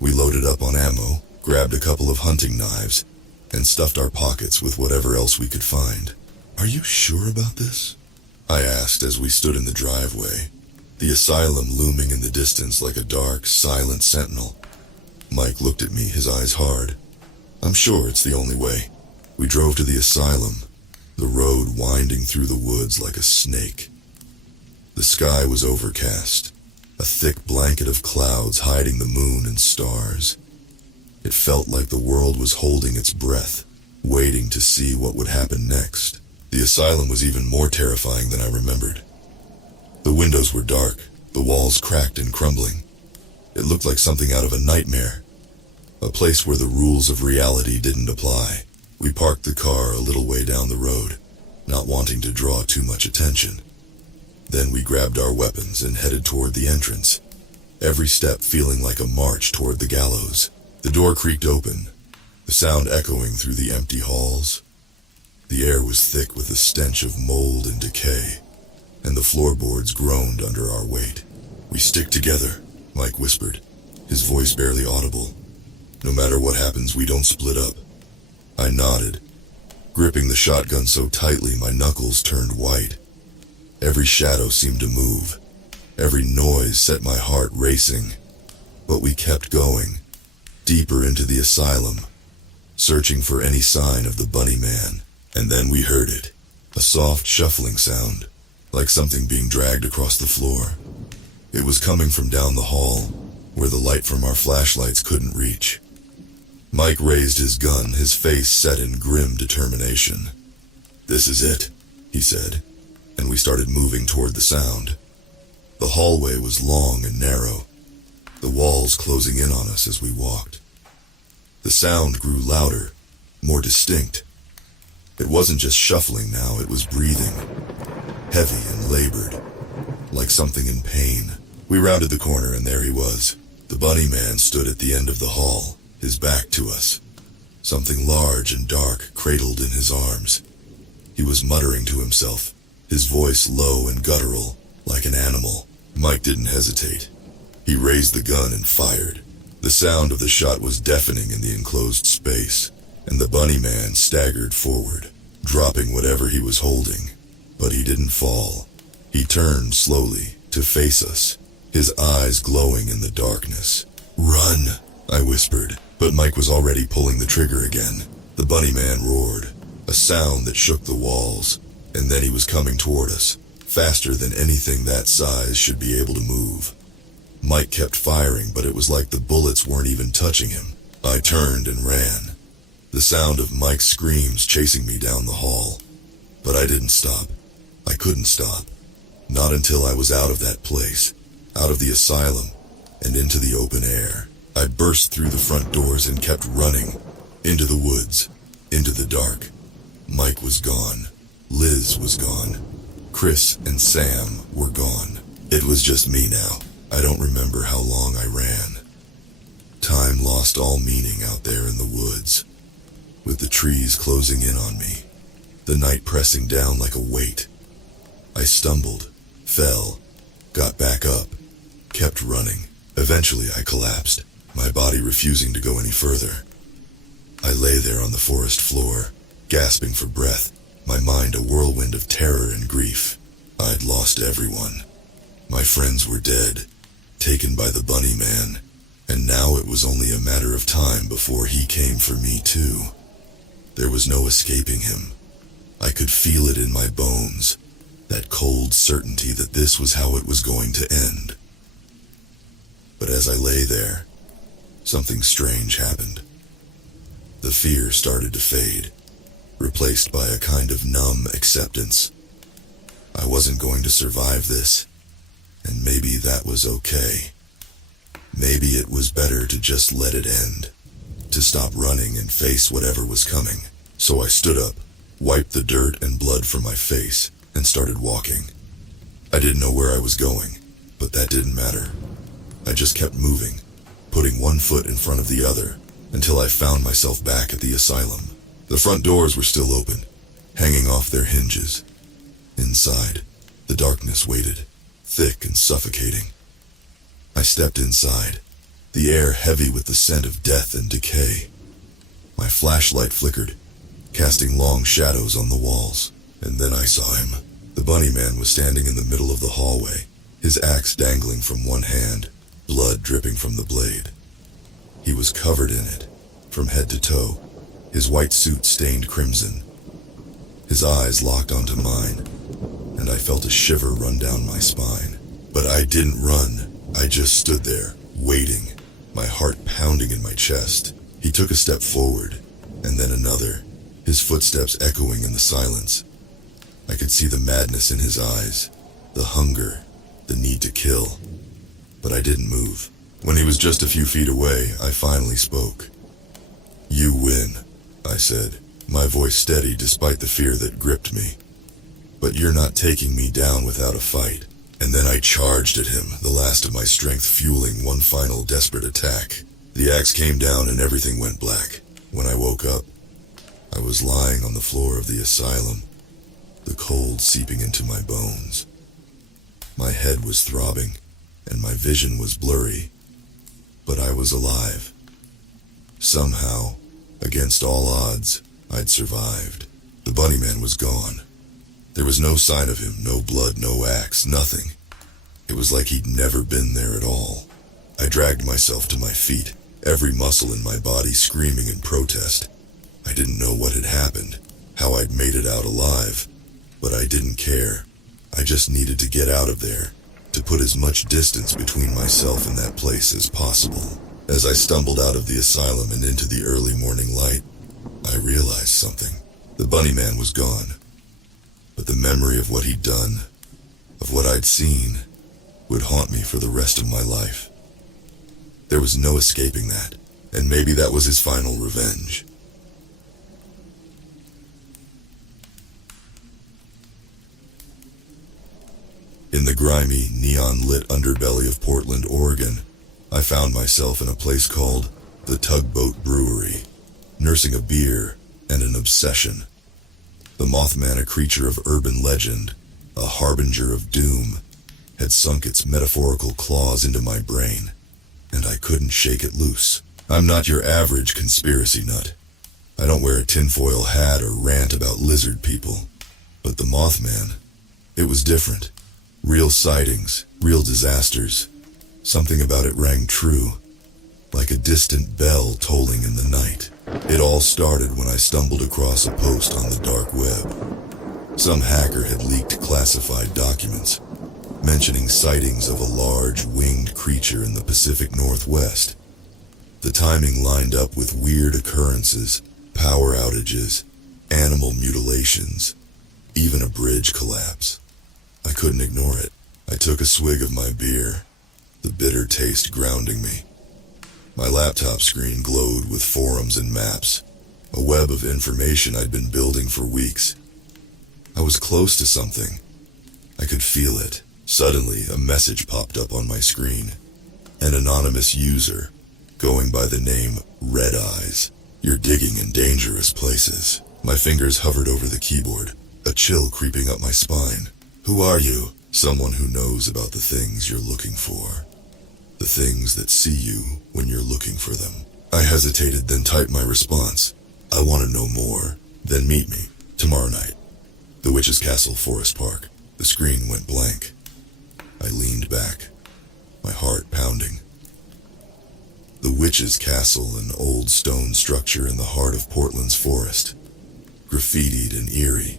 We loaded up on ammo, grabbed a couple of hunting knives, and stuffed our pockets with whatever else we could find. Are you sure about this? I asked as we stood in the driveway, the asylum looming in the distance like a dark, silent sentinel. Mike looked at me, his eyes hard. I'm sure it's the only way. We drove to the asylum, the road winding through the woods like a snake. The sky was overcast, a thick blanket of clouds hiding the moon and stars. It felt like the world was holding its breath, waiting to see what would happen next. The asylum was even more terrifying than I remembered. The windows were dark, the walls cracked and crumbling. It looked like something out of a nightmare, a place where the rules of reality didn't apply. We parked the car a little way down the road, not wanting to draw too much attention. Then we grabbed our weapons and headed toward the entrance, every step feeling like a march toward the gallows. The door creaked open, the sound echoing through the empty halls. The air was thick with the stench of mold and decay, and the floorboards groaned under our weight. We stick together, Mike whispered, his voice barely audible. No matter what happens, we don't split up. I nodded, gripping the shotgun so tightly my knuckles turned white. Every shadow seemed to move. Every noise set my heart racing. But we kept going, deeper into the asylum, searching for any sign of the bunny man. And then we heard it, a soft shuffling sound, like something being dragged across the floor. It was coming from down the hall, where the light from our flashlights couldn't reach. Mike raised his gun, his face set in grim determination. "This is it," he said, and we started moving toward the sound. The hallway was long and narrow, the walls closing in on us as we walked. The sound grew louder, more distinct. It wasn't just shuffling now, it was breathing, heavy and labored, like something in pain. We rounded the corner and there he was. The bunny man stood at the end of the hall, his back to us. Something large and dark cradled in his arms. He was muttering to himself, his voice low and guttural, like an animal. Mike didn't hesitate. He raised the gun and fired. The sound of the shot was deafening in the enclosed space, and the bunny man staggered forward, dropping whatever he was holding. But he didn't fall. He turned slowly to face us, his eyes glowing in the darkness. "Run," I whispered, but Mike was already pulling the trigger again. The bunny man roared, a sound that shook the walls, and then he was coming toward us, faster than anything that size should be able to move. Mike kept firing, but it was like the bullets weren't even touching him. I turned and ran, the sound of Mike's screams chasing me down the hall. But I didn't stop. I couldn't stop. Not until I was out of that place, out of the asylum, and into the open air. I burst through the front doors and kept running, into the woods, into the dark. Mike was gone. Liz was gone. Chris and Sam were gone. It was just me now. I don't remember how long I ran. Time lost all meaning out there in the woods, with the trees closing in on me, the night pressing down like a weight. I stumbled, fell, got back up, kept running. Eventually I collapsed, my body refusing to go any further. I lay there on the forest floor, gasping for breath, my mind a whirlwind of terror and grief. I'd lost everyone. My friends were dead, taken by the bunny man, and now it was only a matter of time before he came for me too. There was no escaping him. I could feel it in my bones, that cold certainty that this was how it was going to end. But as I lay there, something strange happened. The fear started to fade, replaced by a kind of numb acceptance. I wasn't going to survive this, and maybe that was okay. Maybe it was better to just let it end, to stop running and face whatever was coming. So I stood up, wiped the dirt and blood from my face, and started walking. I didn't know where I was going, but that didn't matter. I just kept moving, putting one foot in front of the other, until I found myself back at the asylum. The front doors were still open, hanging off their hinges. Inside, the darkness waited, thick and suffocating. I stepped inside, the air heavy with the scent of death and decay. My flashlight flickered, casting long shadows on the walls, and then I saw him. The bunny man was standing in the middle of the hallway, his axe dangling from one hand, blood dripping from the blade. He was covered in it, from head to toe, his white suit stained crimson. His eyes locked onto mine, and I felt a shiver run down my spine. But I didn't run. I just stood there, waiting, my heart pounding in my chest. He took a step forward, and then another, his footsteps echoing in the silence. I could see the madness in his eyes, the hunger, the need to kill. But I didn't move. When he was just a few feet away, I finally spoke. "You win," I said, my voice steady despite the fear that gripped me. "But you're not taking me down without a fight." And then I charged at him, the last of my strength fueling one final desperate attack. The axe came down and everything went black. When I woke up, I was lying on the floor of the asylum, the cold seeping into my bones. My head was throbbing, and my vision was blurry, but I was alive. Somehow, against all odds, I'd survived. The bunny man was gone. There was no sign of him, no blood, no axe, nothing. It was like he'd never been there at all. I dragged myself to my feet, every muscle in my body screaming in protest. I didn't know what had happened, how I'd made it out alive, but I didn't care. I just needed to get out of there, to put as much distance between myself and that place as possible. As I stumbled out of the asylum and into the early morning light, I realized something. The bunny man was gone. But the memory of what he'd done, of what I'd seen, would haunt me for the rest of my life. There was no escaping that, and maybe that was his final revenge. In the grimy, neon-lit underbelly of Portland, Oregon, I found myself in a place called the Tugboat Brewery, nursing a beer and an obsession. The Mothman, a creature of urban legend, a harbinger of doom, had sunk its metaphorical claws into my brain, and I couldn't shake it loose. I'm not your average conspiracy nut. I don't wear a tinfoil hat or rant about lizard people. But the Mothman, it was different. Real sightings, real disasters. Something about it rang true, like a distant bell tolling in the night. It all started when I stumbled across a post on the dark web. Some hacker had leaked classified documents, mentioning sightings of a large, winged creature in the Pacific Northwest. The timing lined up with weird occurrences, power outages, animal mutilations, even a bridge collapse. I couldn't ignore it. I took a swig of my beer, the bitter taste grounding me. My laptop screen glowed with forums and maps, a web of information I'd been building for weeks. I was close to something. I could feel it. Suddenly, a message popped up on my screen. An anonymous user, going by the name Red Eyes. "You're digging in dangerous places." My fingers hovered over the keyboard, a chill creeping up my spine. "Who are you?" "Someone who knows about the things you're looking for." The things that see you when you're looking for them. I hesitated, then typed my response. I want to know more. Then meet me tomorrow night. The Witch's Castle, Forest Park. The screen went blank. I leaned back, my heart pounding. The Witch's Castle, an old stone structure in the heart of Portland's forest. Graffitied and eerie.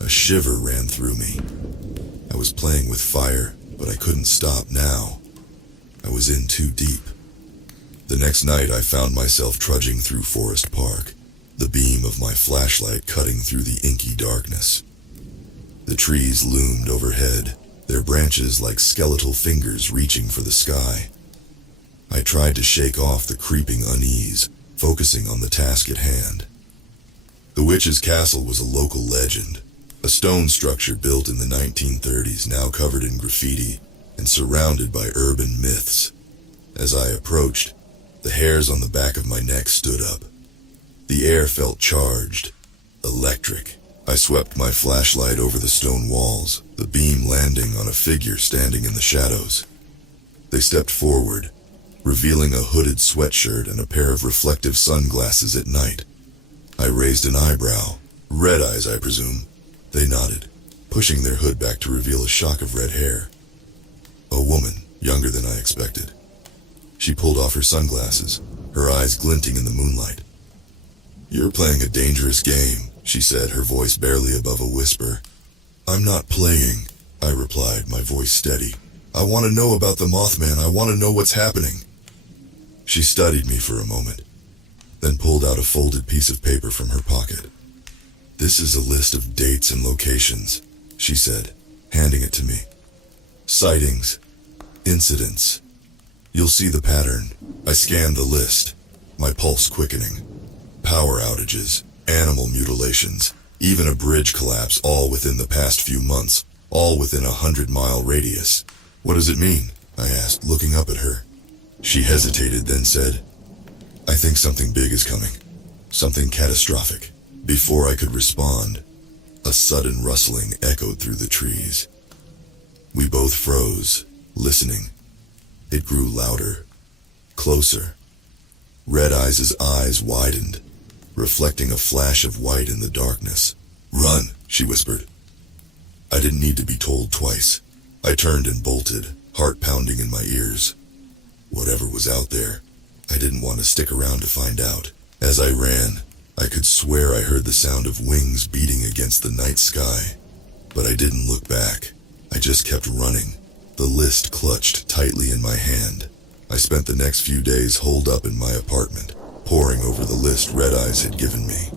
A shiver ran through me. I was playing with fire, but I couldn't stop now. I was in too deep. The next night I found myself trudging through Forest Park, the beam of my flashlight cutting through the inky darkness. The trees loomed overhead, their branches like skeletal fingers reaching for the sky. I tried to shake off the creeping unease, focusing on the task at hand. The Witch's Castle was a local legend, a stone structure built in the 1930s, now covered in graffiti and surrounded by urban myths. As I approached, the hairs on the back of my neck stood up. The air felt charged, electric. I swept my flashlight over the stone walls, the beam landing on a figure standing in the shadows. They stepped forward, revealing a hooded sweatshirt and a pair of reflective sunglasses at night. I raised an eyebrow. Red eyes, I presume. They nodded, pushing their hood back to reveal a shock of red hair. A woman, younger than I expected. She pulled off her sunglasses, her eyes glinting in the moonlight. "You're playing a dangerous game," she said, her voice barely above a whisper. "I'm not playing," I replied, my voice steady. "I want to know about the Mothman. I want to know what's happening." She studied me for a moment, then pulled out a folded piece of paper from her pocket. "This is a list of dates and locations," she said, handing it to me. "Sightings, incidents. You'll see the pattern." I scanned the list, my pulse quickening. Power outages, animal mutilations, even a bridge collapse, all within the past few months, all within a 100-mile radius. "What does it mean?" I asked, looking up at her. She hesitated, then said, "I think something big is coming. Something catastrophic." Before I could respond, a sudden rustling echoed through the trees. We both froze, listening. It grew louder, closer. Red Eyes' eyes widened, reflecting a flash of white in the darkness. "Run," she whispered. I didn't need to be told twice. I turned and bolted, heart pounding in my ears. Whatever was out there, I didn't want to stick around to find out. As I ran, I could swear I heard the sound of wings beating against the night sky. But I didn't look back. I just kept running, the list clutched tightly in my hand. I spent the next few days holed up in my apartment, poring over the list Red Eyes had given me.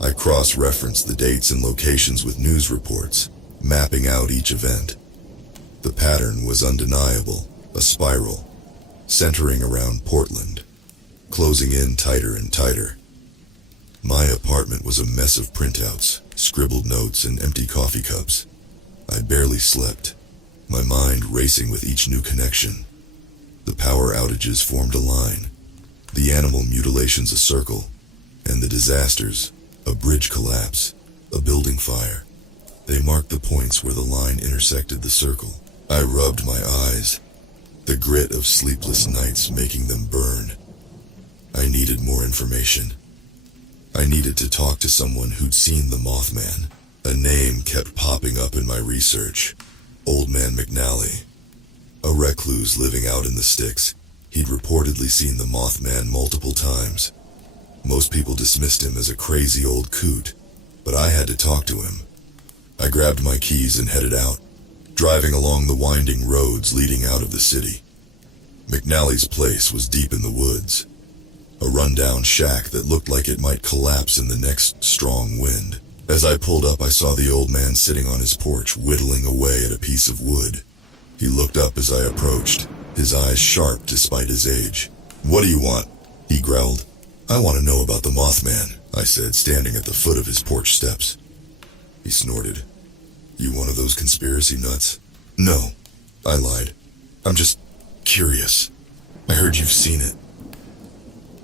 I cross-referenced the dates and locations with news reports, mapping out each event. The pattern was undeniable, a spiral, centering around Portland, closing in tighter and tighter. My apartment was a mess of printouts, scribbled notes, and empty coffee cups. I barely slept, my mind racing with each new connection. The power outages formed a line, the animal mutilations a circle, and the disasters, a bridge collapse, a building fire. They marked the points where the line intersected the circle. I rubbed my eyes, the grit of sleepless nights making them burn. I needed more information. I needed to talk to someone who'd seen the Mothman. A name kept popping up in my research. Old Man McNally. A recluse living out in the sticks. He'd reportedly seen the Mothman multiple times. Most people dismissed him as a crazy old coot, but I had to talk to him. I grabbed my keys and headed out, driving along the winding roads leading out of the city. McNally's place was deep in the woods, a rundown shack that looked like it might collapse in the next strong wind. As I pulled up, I saw the old man sitting on his porch, whittling away at a piece of wood. He looked up as I approached, his eyes sharp despite his age. "What do you want?" he growled. "I want to know about the Mothman," I said, standing at the foot of his porch steps. He snorted. "You one of those conspiracy nuts?" "No," I lied. "I'm just curious. I heard you've seen it."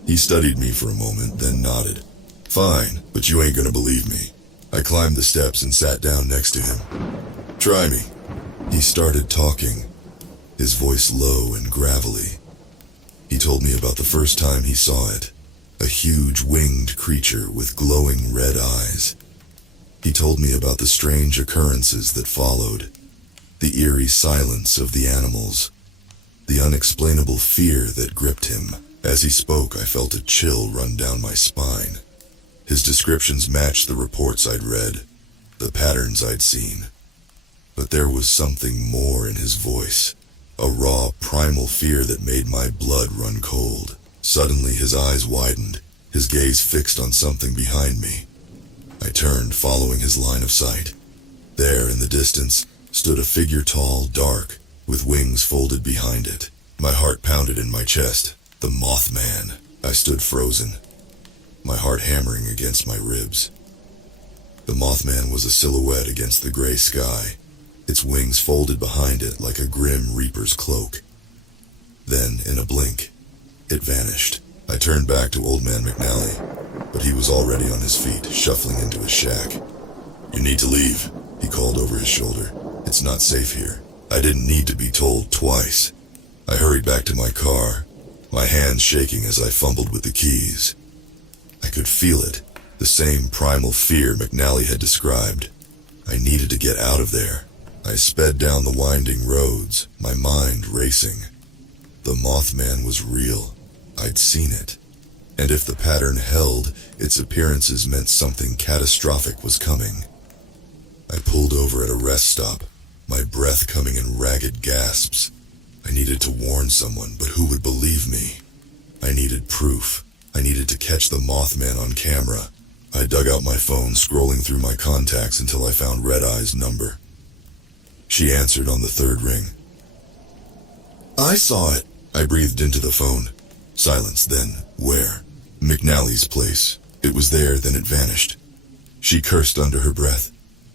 He studied me for a moment, then nodded. "Fine, but you ain't gonna believe me." I climbed the steps and sat down next to him. "Try me." He started talking, his voice low and gravelly. He told me about the first time he saw it, a huge winged creature with glowing red eyes. He told me about the strange occurrences that followed, the eerie silence of the animals, the unexplainable fear that gripped him. As he spoke, I felt a chill run down my spine. His descriptions matched the reports I'd read, the patterns I'd seen. But there was something more in his voice, a raw, primal fear that made my blood run cold. Suddenly his eyes widened, his gaze fixed on something behind me. I turned, following his line of sight. There, in the distance, stood a figure tall, dark, with wings folded behind it. My heart pounded in my chest. The Mothman. I stood frozen, my heart hammering against my ribs. The Mothman was a silhouette against the gray sky, its wings folded behind it like a grim reaper's cloak. Then, in a blink, it vanished. I turned back to Old Man McNally, but he was already on his feet, shuffling into his shack. "You need to leave," he called over his shoulder. "It's not safe here." I didn't need to be told twice. I hurried back to my car, my hands shaking as I fumbled with the keys. I could feel it, the same primal fear McNally had described. I needed to get out of there. I sped down the winding roads, my mind racing. The Mothman was real. I'd seen it. And if the pattern held, its appearances meant something catastrophic was coming. I pulled over at a rest stop, my breath coming in ragged gasps. I needed to warn someone, but who would believe me? I needed proof. I needed to catch the Mothman on camera. I dug out my phone, scrolling through my contacts until I found Red Eye's number. She answered on the third ring. "I saw it," I breathed into the phone. Silence. Then, where? McNally's place. It was there, then it vanished. She cursed under her breath.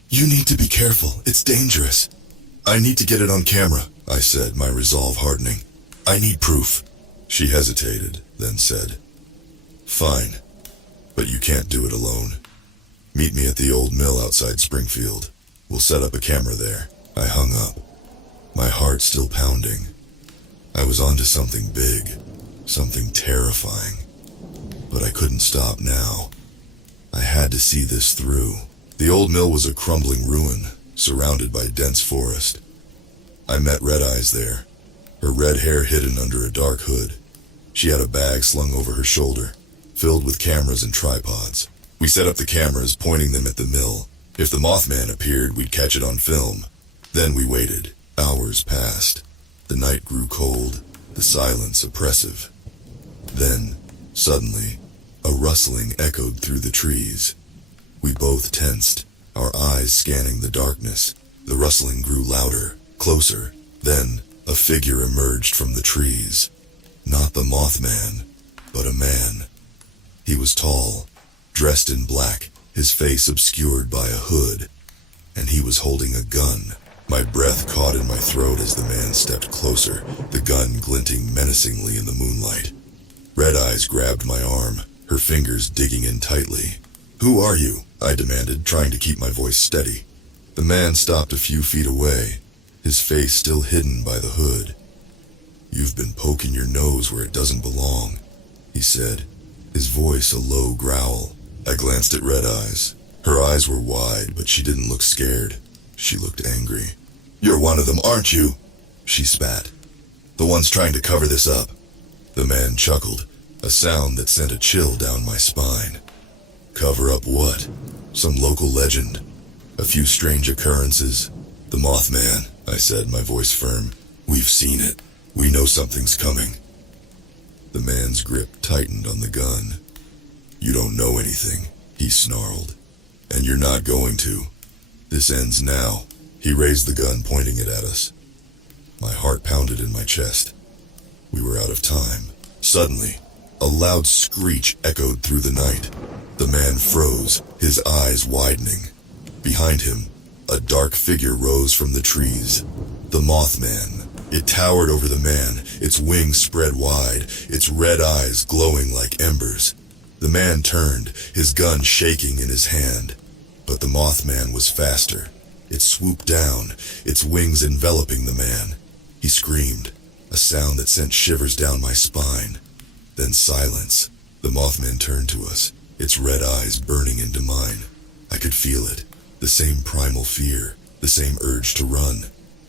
"You need to be careful. It's dangerous." "I need to get it on camera," I said, my resolve hardening. "I need proof." She hesitated, then said, "Fine, but you can't do it alone. Meet me at the old mill outside Springfield. We'll set up a camera there." I hung up, my heart still pounding. I was onto something big, something terrifying. But I couldn't stop now. I had to see this through. The old mill was a crumbling ruin, surrounded by dense forest. I met Red Eyes there, her red hair hidden under a dark hood. She had a bag slung over her shoulder, filled with cameras and tripods. We set up the cameras, pointing them at the mill. If the Mothman appeared, we'd catch it on film. Then we waited. Hours passed. The night grew cold, the silence oppressive. Then, suddenly, a rustling echoed through the trees. We both tensed, our eyes scanning the darkness. The rustling grew louder, closer. Then, a figure emerged from the trees. Not the Mothman, but a man. He was tall, dressed in black, his face obscured by a hood, and he was holding a gun. My breath caught in my throat as the man stepped closer, the gun glinting menacingly in the moonlight. Red Eyes grabbed my arm, her fingers digging in tightly. "Who are you?" I demanded, trying to keep my voice steady. The man stopped a few feet away, his face still hidden by the hood. "You've been poking your nose where it doesn't belong," he said, his voice a low growl. I glanced at Red Eyes. Her eyes were wide, but she didn't look scared. She looked angry. "You're one of them, aren't you?" she spat. "The ones trying to cover this up." The man chuckled, a sound that sent a chill down my spine. "Cover up what? Some local legend? A few strange occurrences?" "The Mothman," I said, my voice firm. "We've seen it. We know something's coming." The man's grip tightened on the gun. "You don't know anything," he snarled. "And you're not going to. This ends now." He raised the gun, pointing it at us. My heart pounded in my chest. We were out of time. Suddenly, a loud screech echoed through the night. The man froze, his eyes widening. Behind him, a dark figure rose from the trees. The Mothman. It towered over the man, its wings spread wide, its red eyes glowing like embers. The man turned, his gun shaking in his hand. But the Mothman was faster. It swooped down, its wings enveloping the man. he screamed, a sound that sent shivers down my spine. Then silence. The Mothman turned to us, its red eyes burning into mine. I could feel it, the same primal fear, the same urge to run.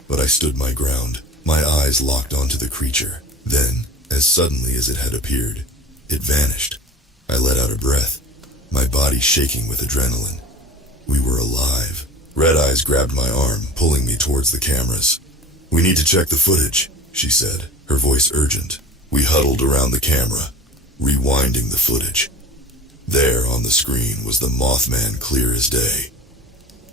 But I stood my ground, my eyes locked onto the creature. Then, as suddenly as it had appeared, it vanished. I let out a breath, my body shaking with adrenaline. We were alive. Red Eyes grabbed my arm, pulling me towards the cameras. "We need to check the footage," she said, her voice urgent. We huddled around the camera, rewinding the footage. There on the screen was the Mothman clear as day.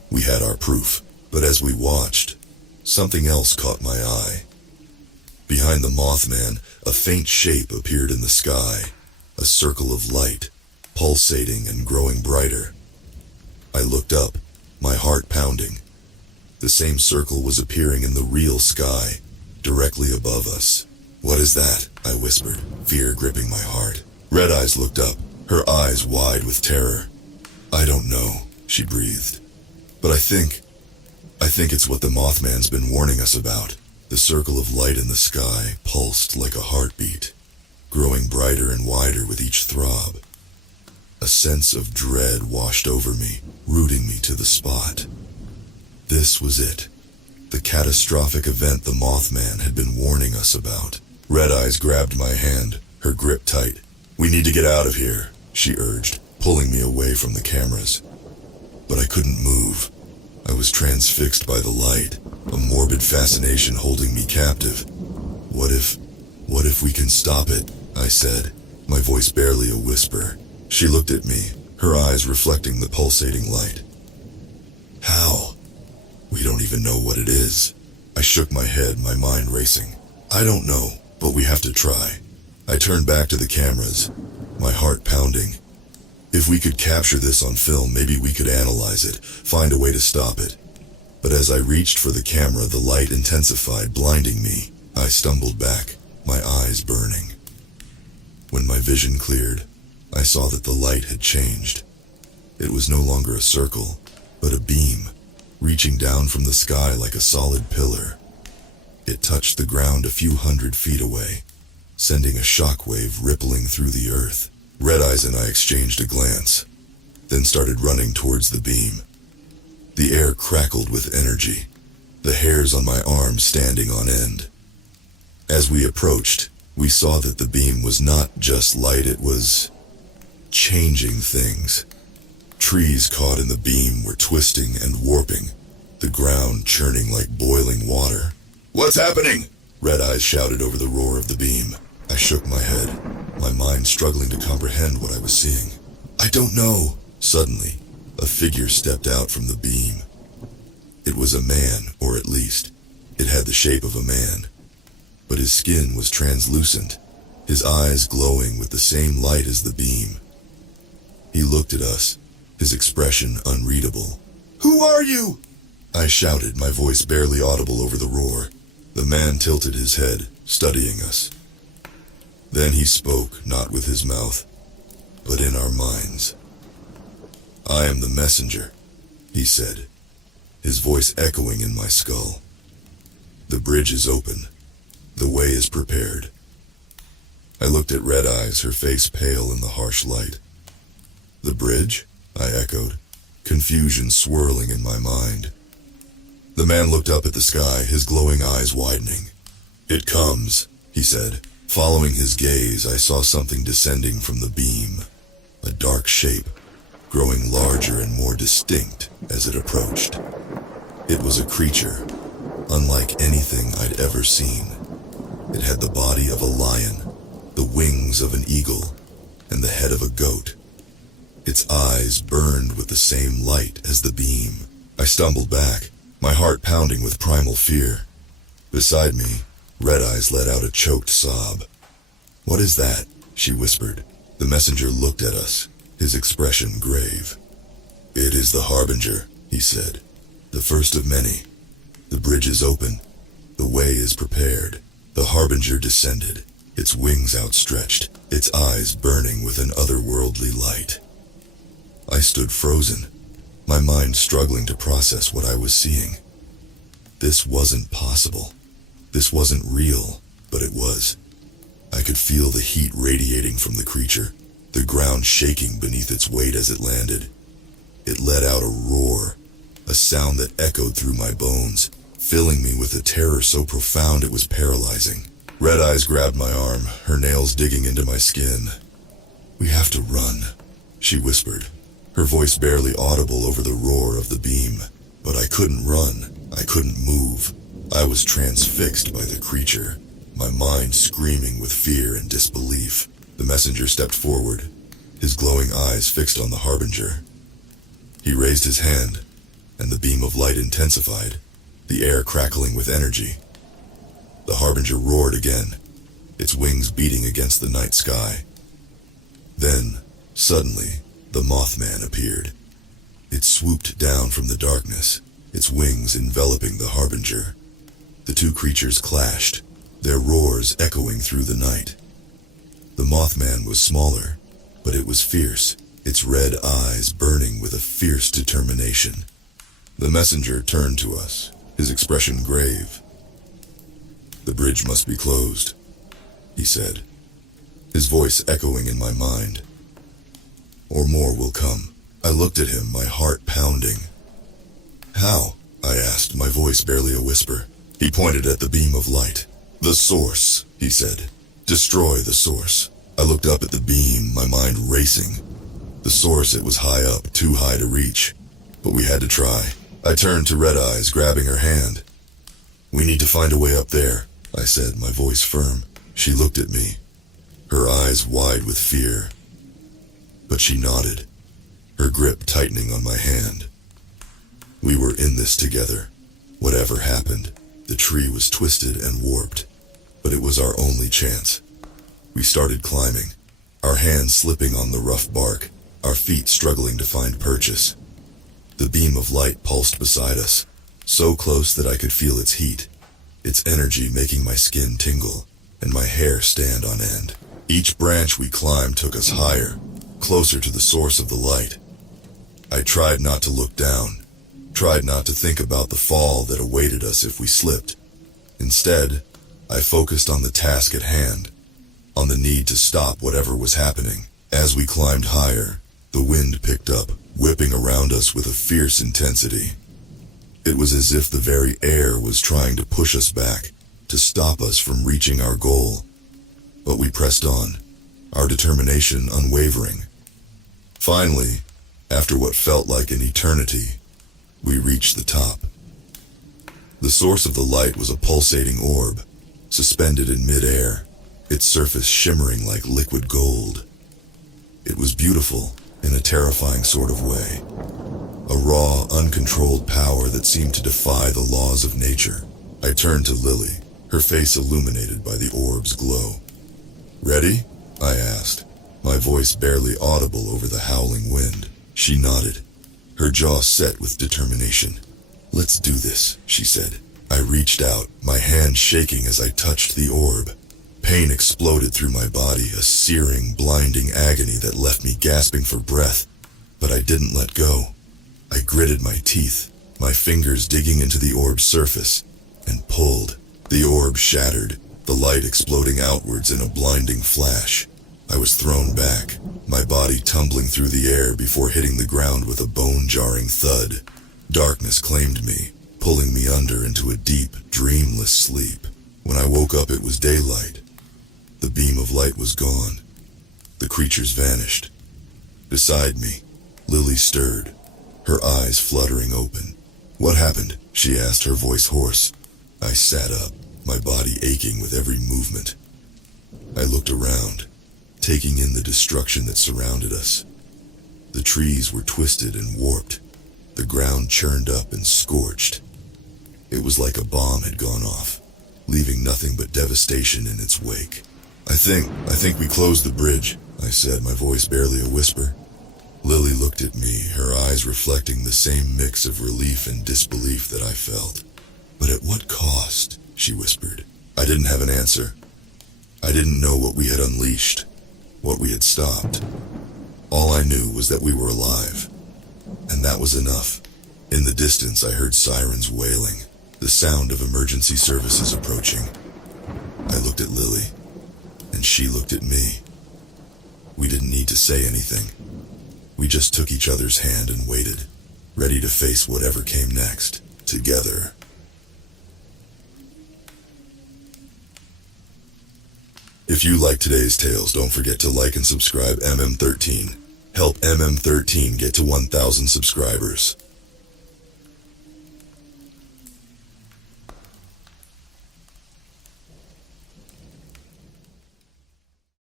We had our proof, but as we watched, something else caught my eye. Behind the Mothman, a faint shape appeared in the sky, a circle of light, pulsating and growing brighter. I looked up, my heart pounding. The same circle was appearing in the real sky, directly above us. "What is that?" I whispered, fear gripping my heart. Red Eyes looked up, her eyes wide with terror. "I don't know," she breathed. "But I think it's what the Mothman's been warning us about." The circle of light in the sky pulsed like a heartbeat, growing brighter and wider with each throb. A sense of dread washed over me, rooting me to the spot. This was it, the catastrophic event the Mothman had been warning us about. Red Eyes grabbed my hand, her grip tight. "We need to get out of here," she urged, pulling me away from the cameras. But I couldn't move. I was transfixed by the light, a morbid fascination holding me captive. What if we can stop it?" I said, my voice barely a whisper. She looked at me, her eyes reflecting the pulsating light. "How? We don't even know what it is." I shook my head, my mind racing. "I don't know, but we have to try." I turned back to the cameras, my heart pounding. If we could capture this on film, maybe we could analyze it, find a way to stop it. But as I reached for the camera, the light intensified, blinding me. I stumbled back, my eyes burning. When my vision cleared, I saw that the light had changed. It was no longer a circle, but a beam, reaching down from the sky like a solid pillar. It touched the ground a few 100 feet away, sending a shockwave rippling through the earth. Red Eyes and I exchanged a glance, then started running towards the beam. The air crackled with energy, the hairs on my arms standing on end. As we approached, we saw that the beam was not just light, it was changing things. Trees caught in the beam were twisting and warping, the ground churning like boiling water. "What's happening?" Red Eyes shouted over the roar of the beam. I shook my head, my mind struggling to comprehend what I was seeing. "I don't know." Suddenly, a figure stepped out from the beam. It was a man, or at least, it had the shape of a man. But his skin was translucent, his eyes glowing with the same light as the beam. He looked at us, his expression unreadable. "Who are you?" I shouted, my voice barely audible over the roar. The man tilted his head, studying us. Then he spoke, not with his mouth, but in our minds. "I am the messenger," he said, his voice echoing in my skull. "The bridge is open. The way is prepared." I looked at Red Eyes, her face pale in the harsh light. "The bridge?" I echoed, confusion swirling in my mind. The man looked up at the sky, his glowing eyes widening. "It comes," he said. Following his gaze, I saw something descending from the beam, a dark shape, growing larger and more distinct as it approached. It was a creature, unlike anything I'd ever seen. It had the body of a lion, the wings of an eagle, and the head of a goat. Its eyes burned with the same light as the beam. I stumbled back, my heart pounding with primal fear. Beside me, Red Eyes let out a choked sob. "What is that?" she whispered. The messenger looked at us, his expression grave. "It is the Harbinger," he said. "The first of many. The bridge is open. The way is prepared." The Harbinger descended, its wings outstretched, its eyes burning with an otherworldly light. I stood frozen, my mind struggling to process what I was seeing. This wasn't possible. This wasn't real, but it was. I could feel the heat radiating from the creature, the ground shaking beneath its weight as it landed. It let out a roar, a sound that echoed through my bones, filling me with a terror so profound it was paralyzing. Red Eyes grabbed my arm, her nails digging into my skin. "We have to run," she whispered, her voice barely audible over the roar of the beam. But I couldn't run. I couldn't move. I was transfixed by the creature, my mind screaming with fear and disbelief. The messenger stepped forward, his glowing eyes fixed on the harbinger. He raised his hand, and the beam of light intensified, the air crackling with energy. The harbinger roared again, its wings beating against the night sky. Then, suddenly, the Mothman appeared. It swooped down from the darkness, its wings enveloping the harbinger. The two creatures clashed, their roars echoing through the night. The Mothman was smaller, but it was fierce, its red eyes burning with a fierce determination. The messenger turned to us, his expression grave. "The bridge must be closed," he said, his voice echoing in my mind. "Or more will come." I looked at him, my heart pounding. "How?" I asked, my voice barely a whisper. He pointed at the beam of light. "The source," he said. "Destroy the source." I looked up at the beam, my mind racing. The source, it was high up, too high to reach. But we had to try. I turned to Red Eyes, grabbing her hand. "We need to find a way up there," I said, my voice firm. She looked at me, her eyes wide with fear. But she nodded, her grip tightening on my hand. We were in this together. Whatever happened, the tree was twisted and warped, but it was our only chance. We started climbing, our hands slipping on the rough bark, our feet struggling to find purchase. The beam of light pulsed beside us, so close that I could feel its heat, its energy making my skin tingle, and my hair stand on end. Each branch we climbed took us higher, closer to the source of the light. I tried not to look down, tried not to think about the fall that awaited us if we slipped. Instead, I focused on the task at hand, on the need to stop whatever was happening. As we climbed higher, the wind picked up, whipping around us with a fierce intensity. It was as if the very air was trying to push us back, to stop us from reaching our goal. But we pressed on, our determination unwavering. Finally, after what felt like an eternity, we reached the top. The source of the light was a pulsating orb, suspended in mid-air, its surface shimmering like liquid gold. It was beautiful, in a terrifying sort of way. A raw, uncontrolled power that seemed to defy the laws of nature. I turned to Lily, her face illuminated by the orb's glow. "Ready?" I asked, my voice barely audible over the howling wind. She nodded, her jaw set with determination. "Let's do this," she said. I reached out, my hand shaking as I touched the orb. Pain exploded through my body, a searing, blinding agony that left me gasping for breath. But I didn't let go. I gritted my teeth, my fingers digging into the orb's surface, and pulled. The orb shattered, the light exploding outwards in a blinding flash. I was thrown back, my body tumbling through the air before hitting the ground with a bone-jarring thud. Darkness claimed me, pulling me under into a deep, dreamless sleep. When I woke up, it was daylight. The beam of light was gone. The creatures vanished. Beside me, Lily stirred, her eyes fluttering open. "What happened?" she asked, her voice hoarse. I sat up, my body aching with every movement. I looked around, taking in the destruction that surrounded us. The trees were twisted and warped, the ground churned up and scorched. It was like a bomb had gone off, leaving nothing but devastation in its wake. I think we closed the bridge," I said, my voice barely a whisper. Lily looked at me, her eyes reflecting the same mix of relief and disbelief that I felt. "But at what cost?" she whispered. I didn't have an answer. I didn't know what we had unleashed, what we had stopped. All I knew was that we were alive, and that was enough. In the distance, I heard sirens wailing. the sound of emergency services approaching. I looked at Lily, and she looked at me. We didn't need to say anything. We just took each other's hand and waited, ready to face whatever came next, together. If you like today's tales, don't forget to like and subscribe MM13. Help MM13 get to 1,000 subscribers.